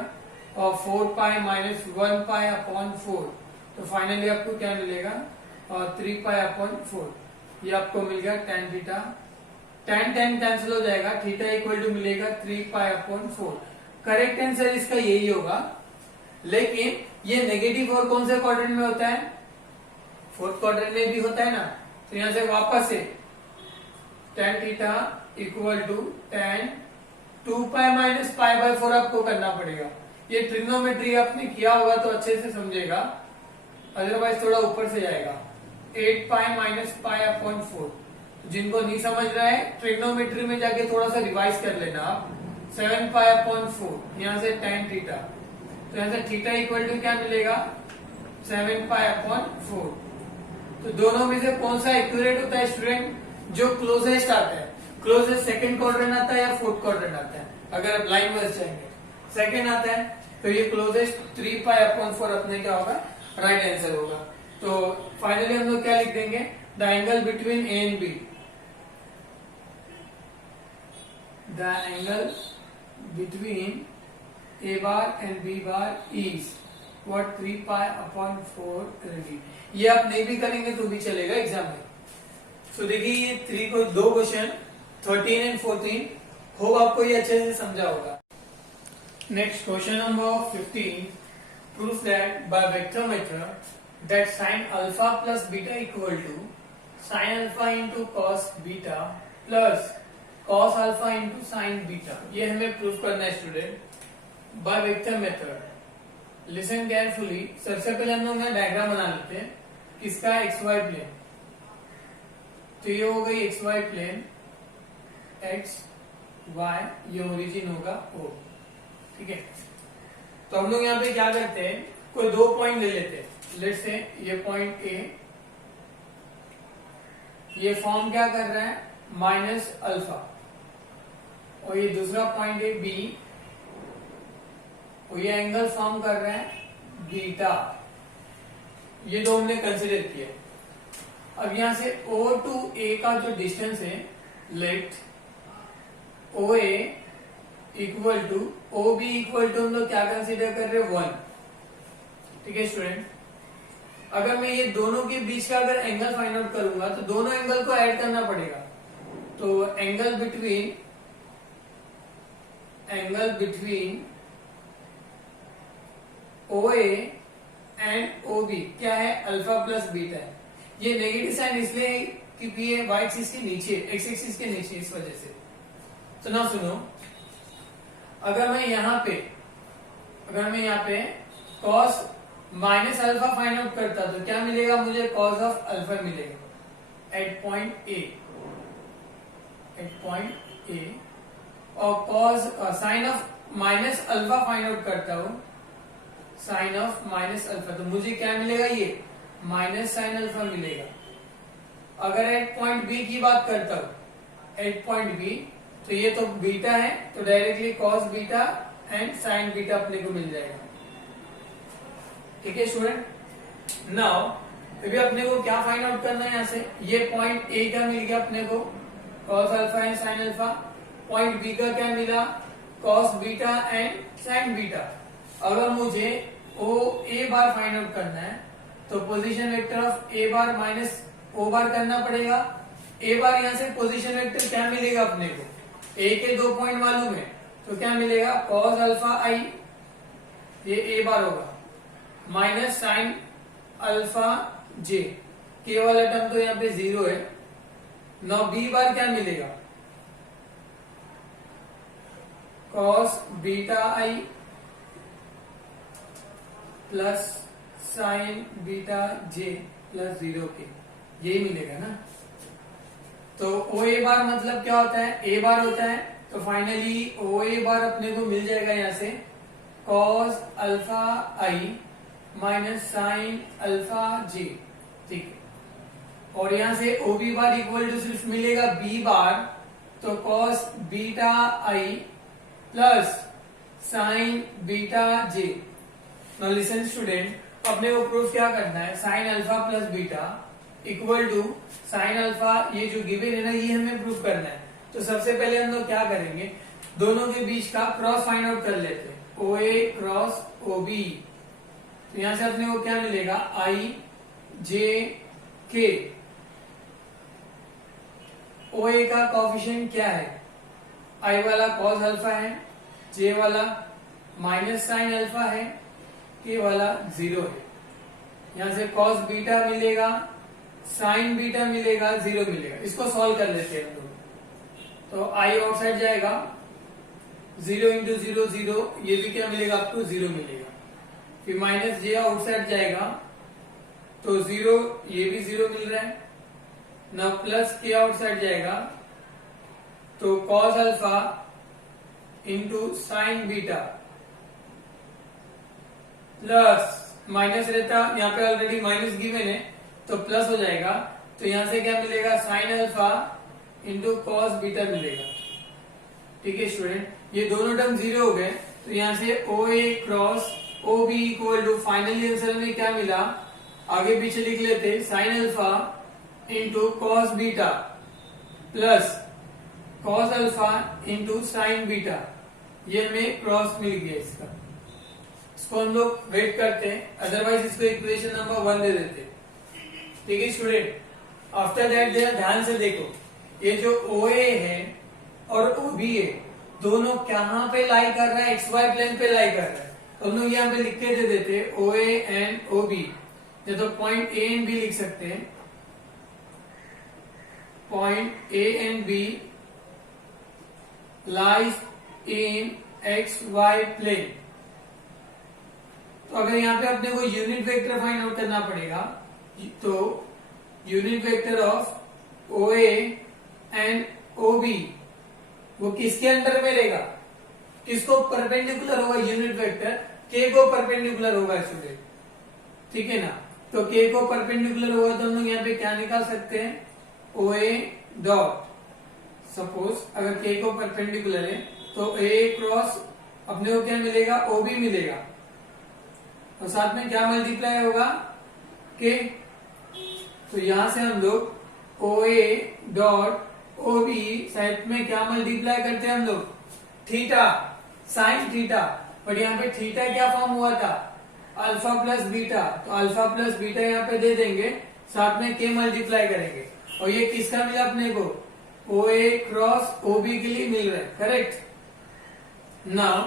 और 4 माइनस 1 तो फाइनली आपको क्या मिलेगा? और 3 ये आपको मिल गया tan थीटा। tan कैंसिल हो जाएगा, थीटा इक्वल टू मिलेगा 3 करेक्ट आंसर इसका यही होगा। लेकिन ये नेगेटिव और कौन से क्वाड्रेंट में होता है? फोर्थ क्वाड्रेंट में भी होता है ना। तो यहां से वापस से tan theta equal to tan 2 minus π/4 आपको करना पड़ेगा। ये ट्रिग्नोमेट्री आपने किया होगा तो अच्छे से समझेगा, अदरवाइज थोड़ा ऊपर से जाएगा। 8 माइनस π/4, जिनको नहीं समझ रहा है ट्रिग्नोमेट्री में जाके थोड़ा सा रिवाइज कर लेना आप। 7 यहाँ से tan थीटा, तो यहाँ से थीटा इक्वल टू क्या मिलेगा? 7 तो दोनों में से कौन सा एक्यूरेट होता है स्टूडेंट? जो क्लोजेस्ट आता है। क्लोजेस्ट सेकंड क्वाड्रेंट आता है या फोर्थ क्वाड्रेंट आता है? अगर आप लाइन वाइज जाएंगे सेकंड आता है, तो ये क्लोजेस्ट 3 अपने क्या होगा? राइट आंसर होगा। तो फाइनली हम लोग क्या लिख देंगे? The angle between A and B, the angle between a bar and b bar is what? 3π/4 ready. ये आप नहीं भी करेंगे तो भी चलेगा एग्जाम में। सो देखिए ये दो क्वेश्चन 13 एंड 14 होप आपको ये अच्छे से समझा होगा। Next question number 15, proof that by vector method that sin alpha plus beta equal to sin alpha into cos beta plus cos alpha into sine beta. ये हमें प्रूफ करना है student by vector method. Listen carefully. सबसे पहले हम लोग diagram बना लेते हैं किसका? XY plane. तो ये हो गई XY प्लेन, X Y, ये ओरिजिन होगा O, ठीक है। तो हम लोग यहाँ पे क्या करते हैं, कोई दो पॉइंट ले लेते हैं। लेट्स से ये पॉइंट A, ये फॉर्म क्या कर रहा है? माइनस अल्फा, और ये दूसरा पॉइंट है B, और ये एंगल फॉर्म कर रहे हैं बीटा। ये दो हमने कंसिडर किया। अब यहां से O टू A का जो डिस्टेंस है, let OA equal to OB equal to हम लोग क्या कंसिडर कर रहे हैं? 1, ठीक है स्टूडेंट। अगर मैं ये दोनों के बीच का अगर एंगल फाइंड आउट करूंगा तो दोनों एंगल को ऐड करना पड़ेगा। तो angle between OA and OB क्या है, अल्फा प्लस बीटा है। ये नेगेटिव साइन इसलिए क्योंकि ये वाई एक्सिस के नीचे, एक्स एक्सिस के नीचे, इस वजह से। तो ना सुनो, अगर मैं यहाँ पे cos minus alpha find out करता तो क्या मिलेगा मुझे, cos ऑफ अल्फा मिलेगा एट पॉइंट ए। और cos sine of minus alpha find out करता हूं, साइन ऑफ माइनस अल्फा, तो मुझे क्या मिलेगा, ये माइनस साइन अल्फा मिलेगा। अगर एट पॉइंट बी की बात करता हूं, एट पॉइंट बी, तो ये तो बीटा है, तो directly cos beta and sine beta अपने को मिल जाएगा। ठीक है स्टूडेंट। नाउ अभी अपने को क्या फाइंड आउट करना है, यहाँ से ये पॉइंट ए का मिल गया अपने को, cos alpha and sine alpha. Point B का क्या मिला, cos beta and sine beta. अगर मुझे ओ ए बार फाइंड आउट करना है तो position vector of A bar minus O bar करना पड़ेगा। ए बार यहाँ से पोजीशन वेक्टर क्या मिलेगा अपने को, ए के 2 पॉइंट मालूम है, तो क्या मिलेगा, कॉस अल्फा आई, ये ए बार होगा, माइनस साइन अल्फा जे, के वाला टर्म तो यहाँ पे 0 है। नौ बी बार क्या मिलेगा, cos beta i plus sine beta J plus 0 के, यही मिलेगा ना। तो ओ ए बार मतलब क्या होता है, ए बार होता है, तो फाइनली ओ ए बार अपने को मिल जाएगा यहाँ से cos alpha i minus sine alpha j. ठीक है, और यहाँ से O B bar equal to सिर्फ मिलेगा बी बार, तो cos beta i plus sine beta j. Now listen student, अपने को प्रूफ क्या करना है, sine alpha plus beta equal to sine alpha, ये जो गिवन है ना, ये हमें प्रूफ करना है। तो सबसे पहले हम लोग क्या करेंगे, दोनों के बीच का क्रॉस फाइंड आउट कर लेते हैं, ओ ए क्रॉस ओ बी। तो यहां से अपने को क्या मिलेगा, आई जे के। ओ ए का कोएफिशिएंट क्या है, आई वाला कॉस अल्फा है, जे वाला माइनस साइन अल्फा है, के वाला 0 है। यहां से कॉस बीटा मिलेगा, साइन बीटा मिलेगा, 0 मिलेगा। इसको सॉल्व कर लेते हैं हम लोग। तो आई आउटसाइड जाएगा, 0 इंटू 0 0, ये भी क्या मिलेगा आपको, 0 मिलेगा। फिर माइनस जे आउटसाइड जाएगा, तो 0, ये भी 0 मिल रहा है ना। प्लस के आउटसाइड जाएगा, तो cos alpha into sine beta plus minus रहता, यहाँ पे ऑलरेडी माइनस गिवन है तो प्लस हो जाएगा। तो यहां से क्या मिलेगा, sign alpha into cos beta मिलेगा। ठीक है स्टूडेंट, ये दोनों टर्म 0 हो गए, तो यहां से O A cross O B equal to, finally answer में क्या मिला, आगे पीछे लिख लेते, sine alpha into cos beta plus cos alpha into sine beta, ये हमें क्रॉस मिल गया इसका। इसको हम लोग वेट करते हैं, अदरवाइज इसको इक्वेशन नंबर 1 दे देते। ठीक है स्टूडेंट, आफ्टर दैट ध्यान से देखो, ये जो ओ ए है और ओ बी है, दोनों कहां पे लाई कर रहा है, एक्स वाई प्लेन पे लाई कर रहा है। तो हम लोग यहाँ पे लिख के दे देते ओ ए एंड ओ बी, या तो पॉइंट ए एंड बी लिख सकते हैं, point A and B lies in X Y plane. तो अगर यहाँ पे अपने को यूनिट वेक्टर फाइंड आउट करना पड़ेगा, तो unit vector of O A and O B वो किसके अंडर में रहेगा, किसको परपेंडिकुलर होगा, यूनिट वेक्टर के को परपेंडिकुलर होगा स्टूडेंट। ठीक है ना, तो के को परपेंडिकुलर होगा तो हम लोग यहाँ पे क्या निकाल सकते हैं, ओ ए डॉट, सपोज अगर के को परपेंडिकुलर है तो ए क्रॉस अपने को क्या मिलेगा, ओ बी मिलेगा, और साथ में क्या मल्टीप्लाई होगा, के। तो यहां से हम लोग O A dot O B side में क्या मल्टीप्लाई करते हैं हम लोग, थीटा, साइन थीटा। बट यहाँ पे थीटा क्या फॉर्म हुआ था, अल्फा प्लस बीटा, तो अल्फा प्लस बीटा यहाँ पे दे देंगे, साथ में के मल्टीप्लाई करेंगे, और ये किसका मिला अपने को, ओ ए क्रॉस ओ बी के लिए मिल रहा है, करेक्ट। नाउ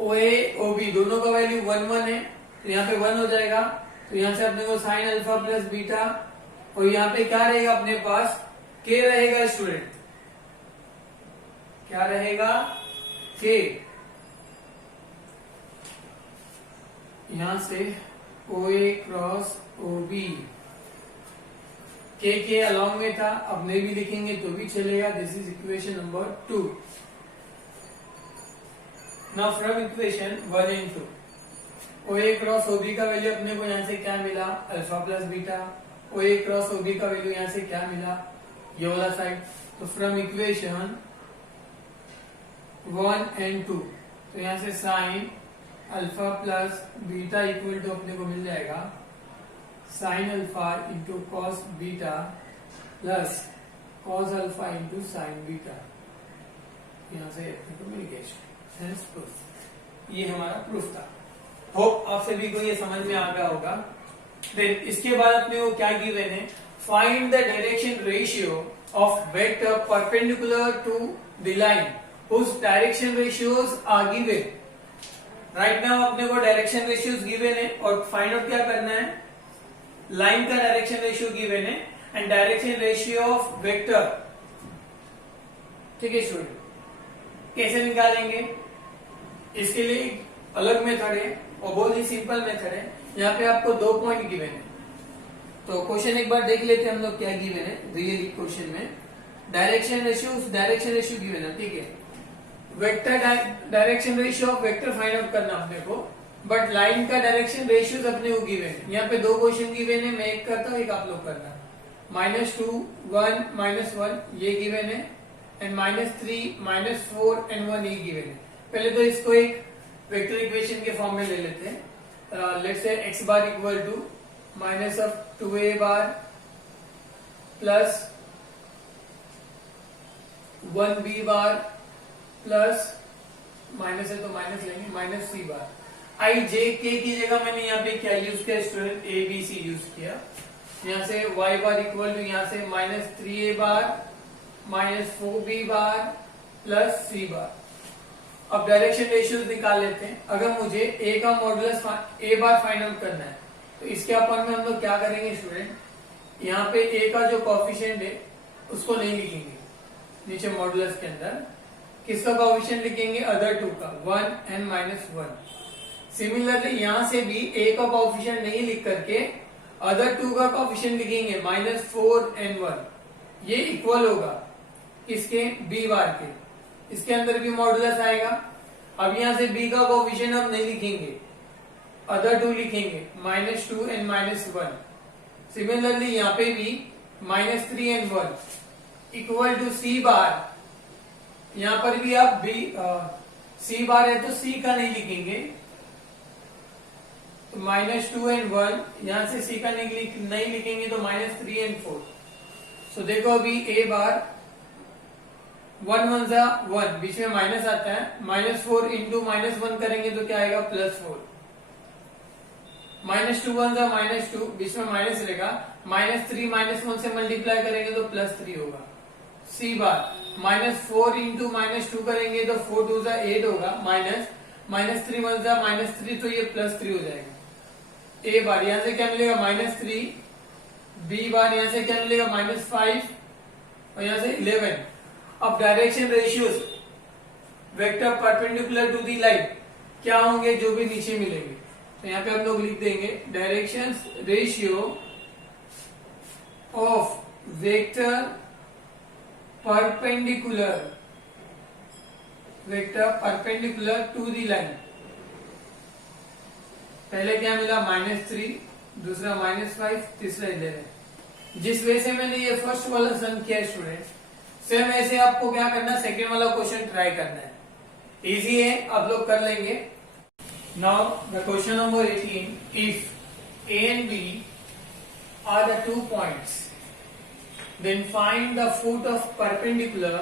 ओ ए ओ बी दोनों का वैल्यू 1 1 है, तो यहाँ पे 1 हो जाएगा, तो यहाँ से अपने को साइन अल्फा प्लस बीटा, और यहाँ पे क्या रहेगा अपने पास, के रहेगा स्टूडेंट, क्या रहेगा, के, यहां से O A cross O B, के अलॉन्ग में था, अब नहीं भी लिखेंगे तो भी चलेगा। This is equation number 2। Now from equation 1 and 2, O A cross O B का वैल्यू अपने को यहां से क्या मिला, alpha plus beta, O A cross O B का वैल्यू यहां से क्या मिला, ये वाला साइड, तो फ्रॉम इक्वेशन 1 एंड 2, तो यहां से sine alpha plus beta equal to अपने को मिल जाएगा sine alpha into cos beta plus cos alpha into sine beta, यहां से अपने को मिल गया हेंस प्रूफ। ये हमारा प्रूफ था। होप आप सभी को ये समझ में आ गया होगा। देन इसके बाद अपने को क्या गिवन है, find the direction ratio of vector perpendicular to the line whose direction ratios are given। Right now अपने को डायरेक्शन रेशियोज गिवन है, और फाइंड आउट क्या करना है, लाइन का डायरेक्शन रेशियो गिवन है and direction ratio of vector. ठीक है स्टूडेंट, कैसे निकालेंगे, इसके लिए अलग मेथड है और बहुत ही सिंपल मेथड है। यहाँ पे आपको 2 पॉइंट गिवन है, तो क्वेश्चन एक बार देख लेते हैं हम लोग क्या गिवन है रियली क्वेश्चन में। डायरेक्शन रेशियो गिवन है, ठीक है, vector direction ratio of vector find out करना अपने को, बट लाइन का डायरेक्शन रेशियोज अपने को गिवन है। यहाँ पे 2 क्वेश्चन गिवन है, मैं एक करता हूँ, एक आप लोग करना। -2 1 -1 ये गिवन है, एंड -3 -4 एंड 1 ये गिवन है। पहले तो इसको एक वेक्टर इक्वेशन के फॉर्म में ले लेते हैं। Let's say x bar equal to minus of 2a bar plus 1b bar plus minus है तो माइनस लेंगे माइनस सी बार। आई जे के की जगह मैंने यहाँ पे क्या यूज किया student, A B C use किया। यहाँ से y बार इक्वल टू यहाँ से -3a बार -4b बार प्लस सी बार। अब डायरेक्शन रेशियोज निकाल लेते हैं। अगर मुझे a का modulus a bar find out करना है तो इसके अपन में हम लोग क्या करेंगे स्टूडेंट, यहाँ पे a का जो कॉफिशिएंट है उसको नहीं लिखेंगे, नीचे मॉडुलस के अंदर किसका कॉफिशिएंट लिखेंगे, अदर टू का, 1 एंड -1। सिमिलरली यहाँ से भी a का कॉफिशिएंट नहीं लिख करके अदर टू का कॉफिशिएंट लिखेंगे -4 एंड 1। ये इक्वल होगा किसके, b बार के, इसके अंदर भी मॉडुलस आएगा। अब यहाँ से b का कोएफिशिएंट हम नहीं लिखेंगे, अदर टू लिखेंगे -2 एंड -1। सिमिलरली यहाँ पे भी -3 एंड 1 इक्वल टू c बार। यहाँ पर भी आप c बार है तो c का नहीं लिखेंगे, तो -2 एंड 1 यहाँ से c का नहीं लिखेंगे तो -3 एंड 4। सो देखो अभी a बार 1 1 जा 1, बीच में माइनस आता है, -4 इंटू -1 करेंगे तो क्या आएगा, +4। -2 1 जा -2, बीच में माइनस रहेगा, -3 -1 से मल्टीप्लाई करेंगे तो +3 होगा। सी बार -4 इंटू -2 करेंगे तो 4 2 जा 8 होगा, -3 1 जा -3 तो ये +3 हो जाएगा। ए बार यहाँ से क्या मिलेगा, -3, बी बार यहाँ से क्या मिलेगा, -5 और यहाँ से 11। अब direction ratios vector perpendicular to the line क्या होंगे, जो भी नीचे मिलेंगे, तो यहाँ पे हम लोग लिख देंगे direction ratio of vector perpendicular to the line. पहले क्या मिला, -3, दूसरा -5, तीसरा 11। जिस वे से मैंने ये फर्स्ट वाला सम किया स्टूडेंट, सेम ऐसे आपको क्या करना, सेकेंड वाला क्वेश्चन ट्राई करना है। इजी है, आप लोग कर लेंगे। Now the question number 18, if A and B are the 2 points, then find the foot of perpendicular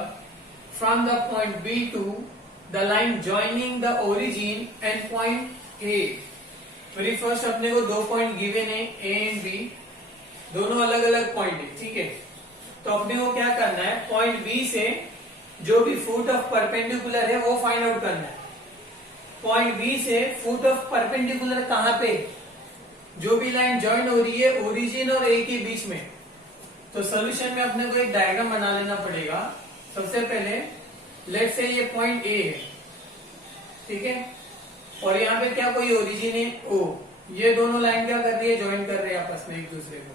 from the point B to the line joining the origin and point A, very first अपने को 2 point given है ए and B, दोनों अलग अलग point है, ठीक है। तो अपने को क्या करना है, पॉइंट बी से जो भी फुट ऑफ परपेंडिकुलर है वो फाइंड आउट करना है। पॉइंट बी से फुट ऑफ परपेंडिकुलर कहां पे, जो भी लाइन ज्वाइन हो रही है ओरिजिन और ए के बीच में। तो सोल्यूशन में अपने को एक डायग्राम बना लेना पड़ेगा। सबसे पहले लेट्स से ये पॉइंट ए है, ठीक है, और यहाँ पे क्या कोई ओरिजिन है ओ, ये दोनों लाइन क्या कर रही है, ज्वाइन कर रहे हैं आपस में एक दूसरे को।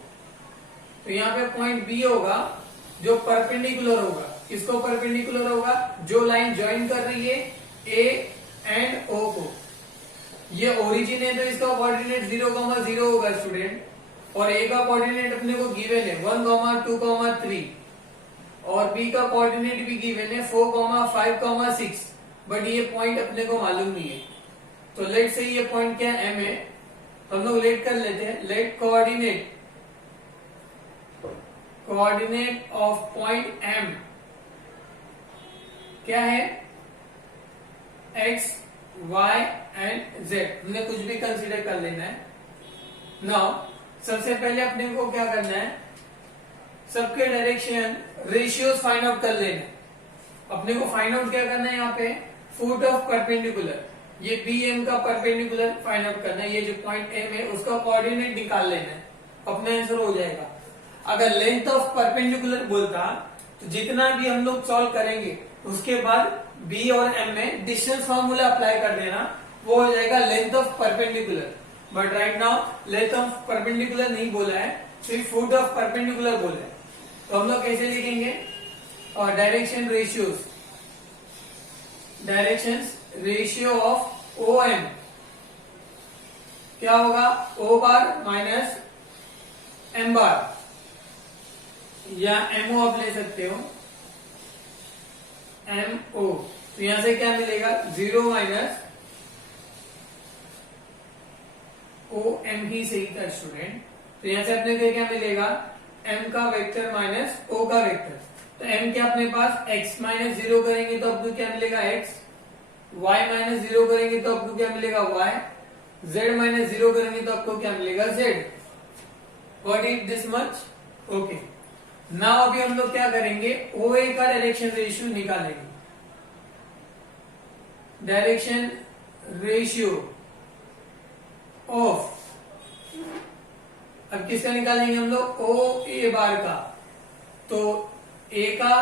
तो यहाँ पे पॉइंट बी होगा जो परपेंडिकुलर होगा, किसको परपेंडिकुलर होगा, जो लाइन ज्वाइन कर रही है ए एंड ओ को। ये ओरिजिन है तो इसका कोऑर्डिनेट 0,0 होगा स्टूडेंट, और ए का कोऑर्डिनेट अपने को गिवन है 1, 2, 3, और बी का कोऑर्डिनेट भी गिवन है 4, 5, 6, बट ये पॉइंट अपने को मालूम नहीं है। तो लेट से ये पॉइंट क्या एम है, हम लोग लेट कर लेते हैं। Let coordinate of point M क्या है, एक्स वाई एंड जेड, हमने कुछ भी कंसीडर कर लेना है। नाउ सबसे पहले अपने को क्या करना है, सबके डायरेक्शन रेशियोज फाइंड आउट कर लेना है। अपने को फाइंड आउट क्या करना है, यहाँ पे फुट ऑफ परपेंडिकुलर, ये बी एम का परपेंडिकुलर फाइंड आउट करना है। ये जो पॉइंट एम है उसका कोऑर्डिनेट निकाल लेना है, अपना आंसर हो जाएगा। अगर लेंथ ऑफ परपेंडिकुलर बोलता तो जितना भी हम लोग सॉल्व करेंगे उसके बाद बी और एम में डिस्टेंस फॉर्मूला अप्लाई कर देना, वो हो जाएगा length of perpendicular. But right now length of perpendicular नहीं बोला है, सिर्फ फुट ऑफ परपेंडिकुलर बोला है। तो हम लोग कैसे लिखेंगे, और direction ratio of O M क्या होगा, ओ बार माइनस एम बार, या एमओ आप ले सकते हो, एम ओ। तो यहां से क्या मिलेगा, 0 माइनस ओ एम ही सही था स्टूडेंट। तो यहां से अपने को क्या मिलेगा, एम का वेक्टर माइनस ओ का वेक्टर। तो एम क्या अपने पास x माइनस 0 करेंगे तो आपको क्या मिलेगा x, y माइनस 0 करेंगे तो आपको क्या मिलेगा y, z माइनस 0 करेंगे तो आपको क्या मिलेगा z। What is this much, okay. Now अभी हम लोग क्या करेंगे, OA का डायरेक्शन रेशियो निकालेंगे। डायरेक्शन रेशियो ऑफ, अब किसका निकालेंगे हम लोग, ओ ए बार का। तो ए का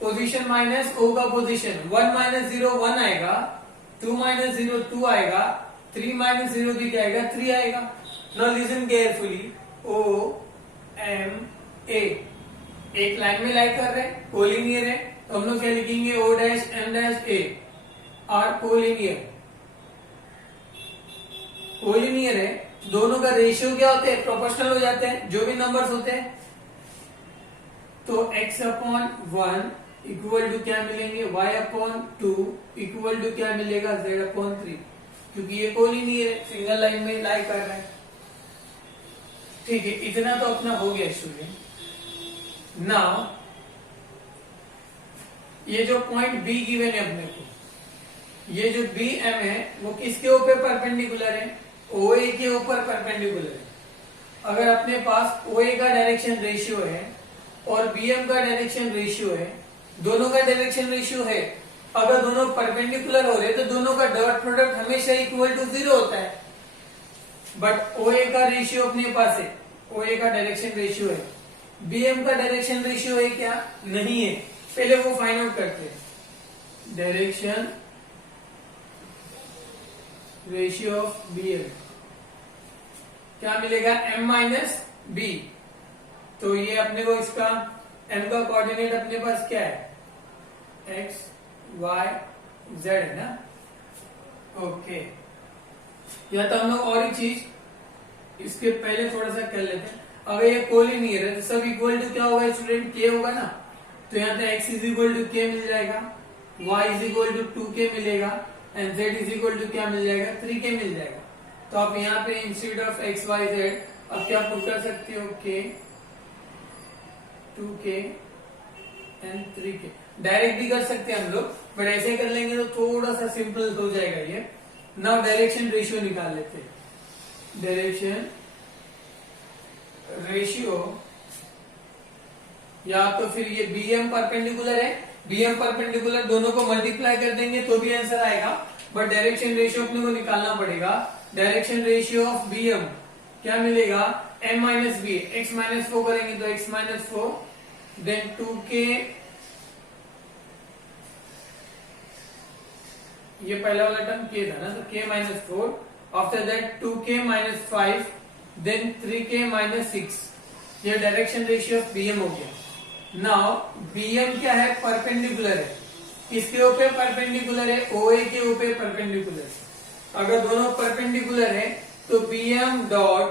पोजीशन माइनस ओ का पोजीशन, 1 माइनस 0 1 आएगा, 2 माइनस 0 2 आएगा, 3 माइनस 0 भी क्या आएगा, 3 आएगा। Now listen carefully, O M A एक लाइन में लाई कर रहे हैं, कोलिनियर है, तो हम लोग क्या लिखेंगे, O dash M dash A are collinear. Collinear है, दोनों का रेशियो क्या होते हैं, प्रोपोर्शनल हो जाते हैं, जो भी नंबर्स होते हैं। तो x अपॉन 1 इक्वल टू क्या मिलेंगे, y अपॉन 2 इक्वल टू क्या मिलेगा, z अपॉन 3, क्योंकि ये कोलिनियर है, सिंगल लाइन में लाई कर रहा है। ठीक है, इतना तो अपना हो गया स्टूडेंट। नाउ ये जो पॉइंट बी गिवन है अपने को, ये जो बी एम है वो किसके ऊपर परपेंडिकुलर है, ओए के ऊपर परपेंडिकुलर है। अगर अपने पास ओए का डायरेक्शन रेशियो है और बीएम का डायरेक्शन रेशियो है, दोनों का डायरेक्शन रेशियो है, अगर दोनों परपेंडिकुलर हो रहे तो दोनों का डॉट प्रोडक्ट हमेशा इक्वल टू 0 होता है। बट ओए का रेशियो अपने पास है, ओए का डायरेक्शन रेशियो है, बीएम का डायरेक्शन रेशियो है क्या, नहीं है। पहले वो फाइंड आउट करते हैं, डायरेक्शन रेशियो ऑफ बीएम क्या मिलेगा, m माइनस बी। तो ये अपने को इसका m का कोऑर्डिनेट अपने पास क्या है, x y z है ना, ओके। या तो हम लोग और एक चीज इसके पहले थोड़ा सा कर लेते हैं। अगर ये कोलिनियर है तो सब इक्वल टू क्या होगा स्टूडेंट, k होगा ना। तो यहाँ पे x is equal to k मिल जाएगा, y is equal to 2k मिलेगा, and z is equal to क्या मिल जाएगा, 3k मिल जाएगा। तो आप यहाँ पे instead of x y z अब क्या पुट कर सकते हो, k 2k and 3k। Direct भी कर सकते हैं हम लोग, बट ऐसे कर लेंगे तो थोड़ा सा सिंपल हो जाएगा ये। नाउ डायरेक्शन रेशियो निकाल लेते हैं। डायरेक्शन रेशियो या तो फिर ये BM परपेंडिकुलर है, BM परपेंडिकुलर दोनों को मल्टीप्लाई कर देंगे तो भी आंसर आएगा, बट डायरेक्शन रेशियो अपने को निकालना पड़ेगा। डायरेक्शन रेशियो ऑफ BM क्या मिलेगा, m minus B, x minus 4 करेंगे तो x माइनस 4, देन 2k, ये पहला वाला टर्म k था ना, तो k minus 4, after that 2k minus 5, then 3k minus 6, ये डायरेक्शन रेशियो ऑफ BM हो गया। नाउ BM क्या है, परपेंडिकुलर है, किसके ऊपर परपेंडिकुलर है, OA के ऊपर परपेंडिकुलर। अगर दोनों परपेंडिकुलर है तो BM डॉट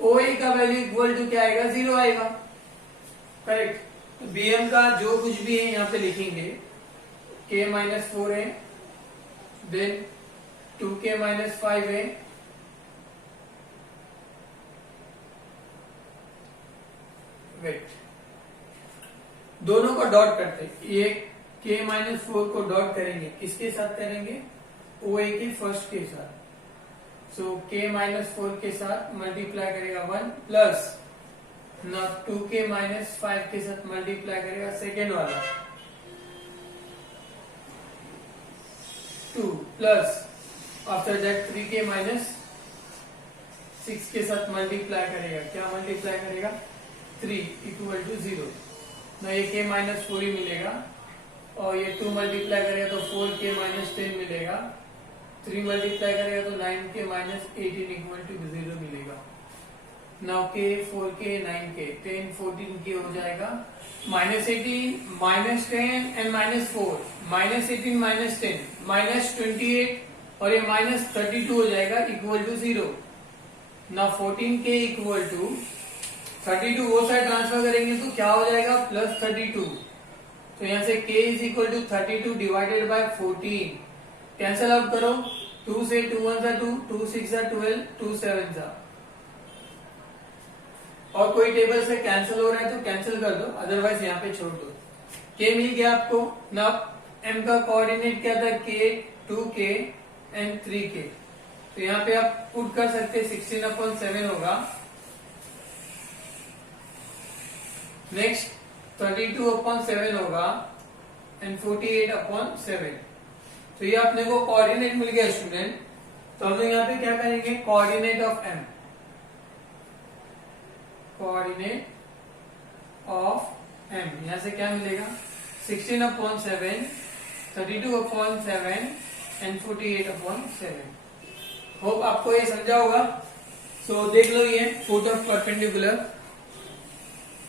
OA का वैल्यू इक्वल टू क्या आएगा, 0 आएगा, करेक्ट। तो BM का जो कुछ भी है यहाँ पे लिखेंगे, k माइनस 4 है, देन 2k माइनस 5 है, वेट, दोनों को डॉट करते हैं। ये k माइनस 4 को डॉट करेंगे, किसके साथ करेंगे, OA के फर्स्ट के साथ। सो k माइनस 4 के साथ मल्टीप्लाई करेगा 1 प्लस ना 2k माइनस 5 के साथ मल्टीप्लाई करेगा सेकेंड वाला 2 plus after that 3k minus 6 के साथ मल्टीप्लाई करेगा, क्या मल्टीप्लाई करेगा, 3 इक्वल टू 0। ना ये k माइनस 4 ही मिलेगा, और ये 2 मल्टीप्लाई करेगा तो 4k माइनस 10 मिलेगा, 3 मल्टीप्लाई करेगा तो 9k माइनस 18 इक्वल टू 0 मिलेगा। Now k 4k 9k 10 14k हो जाएगा, minus 18 minus 10 and minus 4, minus 18 minus 10 minus 28 और ये माइनस 32 हो जाएगा equal to 0। Now 14k equal to 32 वो साइड ट्रांसफर करेंगे तो क्या हो जाएगा, प्लस 32। तो यहां से k is equal to 32 divided by 14, cancel out करो, 2 से 2 1 जा 2, 2 6 जा 12, 2 7 जा, और कोई टेबल से कैंसिल हो रहा है तो कैंसिल कर दो, अदरवाइज यहाँ पे छोड़ दो। k मिल गया आपको। ना m का कोऑर्डिनेट क्या था, k 2k एंड 3k, तो यहाँ पे आप पुट कर सकते 16/7 होगा। नेक्स्ट 32/7 होगा एंड 48/7। तो ये अपने को कोऑर्डिनेट मिल गया स्टूडेंट। तो हम लोग यहाँ पे क्या करेंगे, coordinate of m, coordinate of m, यहां से क्या मिलेगा, 16/7, 32/7 एंड 48/7। होप आपको ये समझा होगा। सो देख लो, ये फुट ऑफ परपेंडिकुलर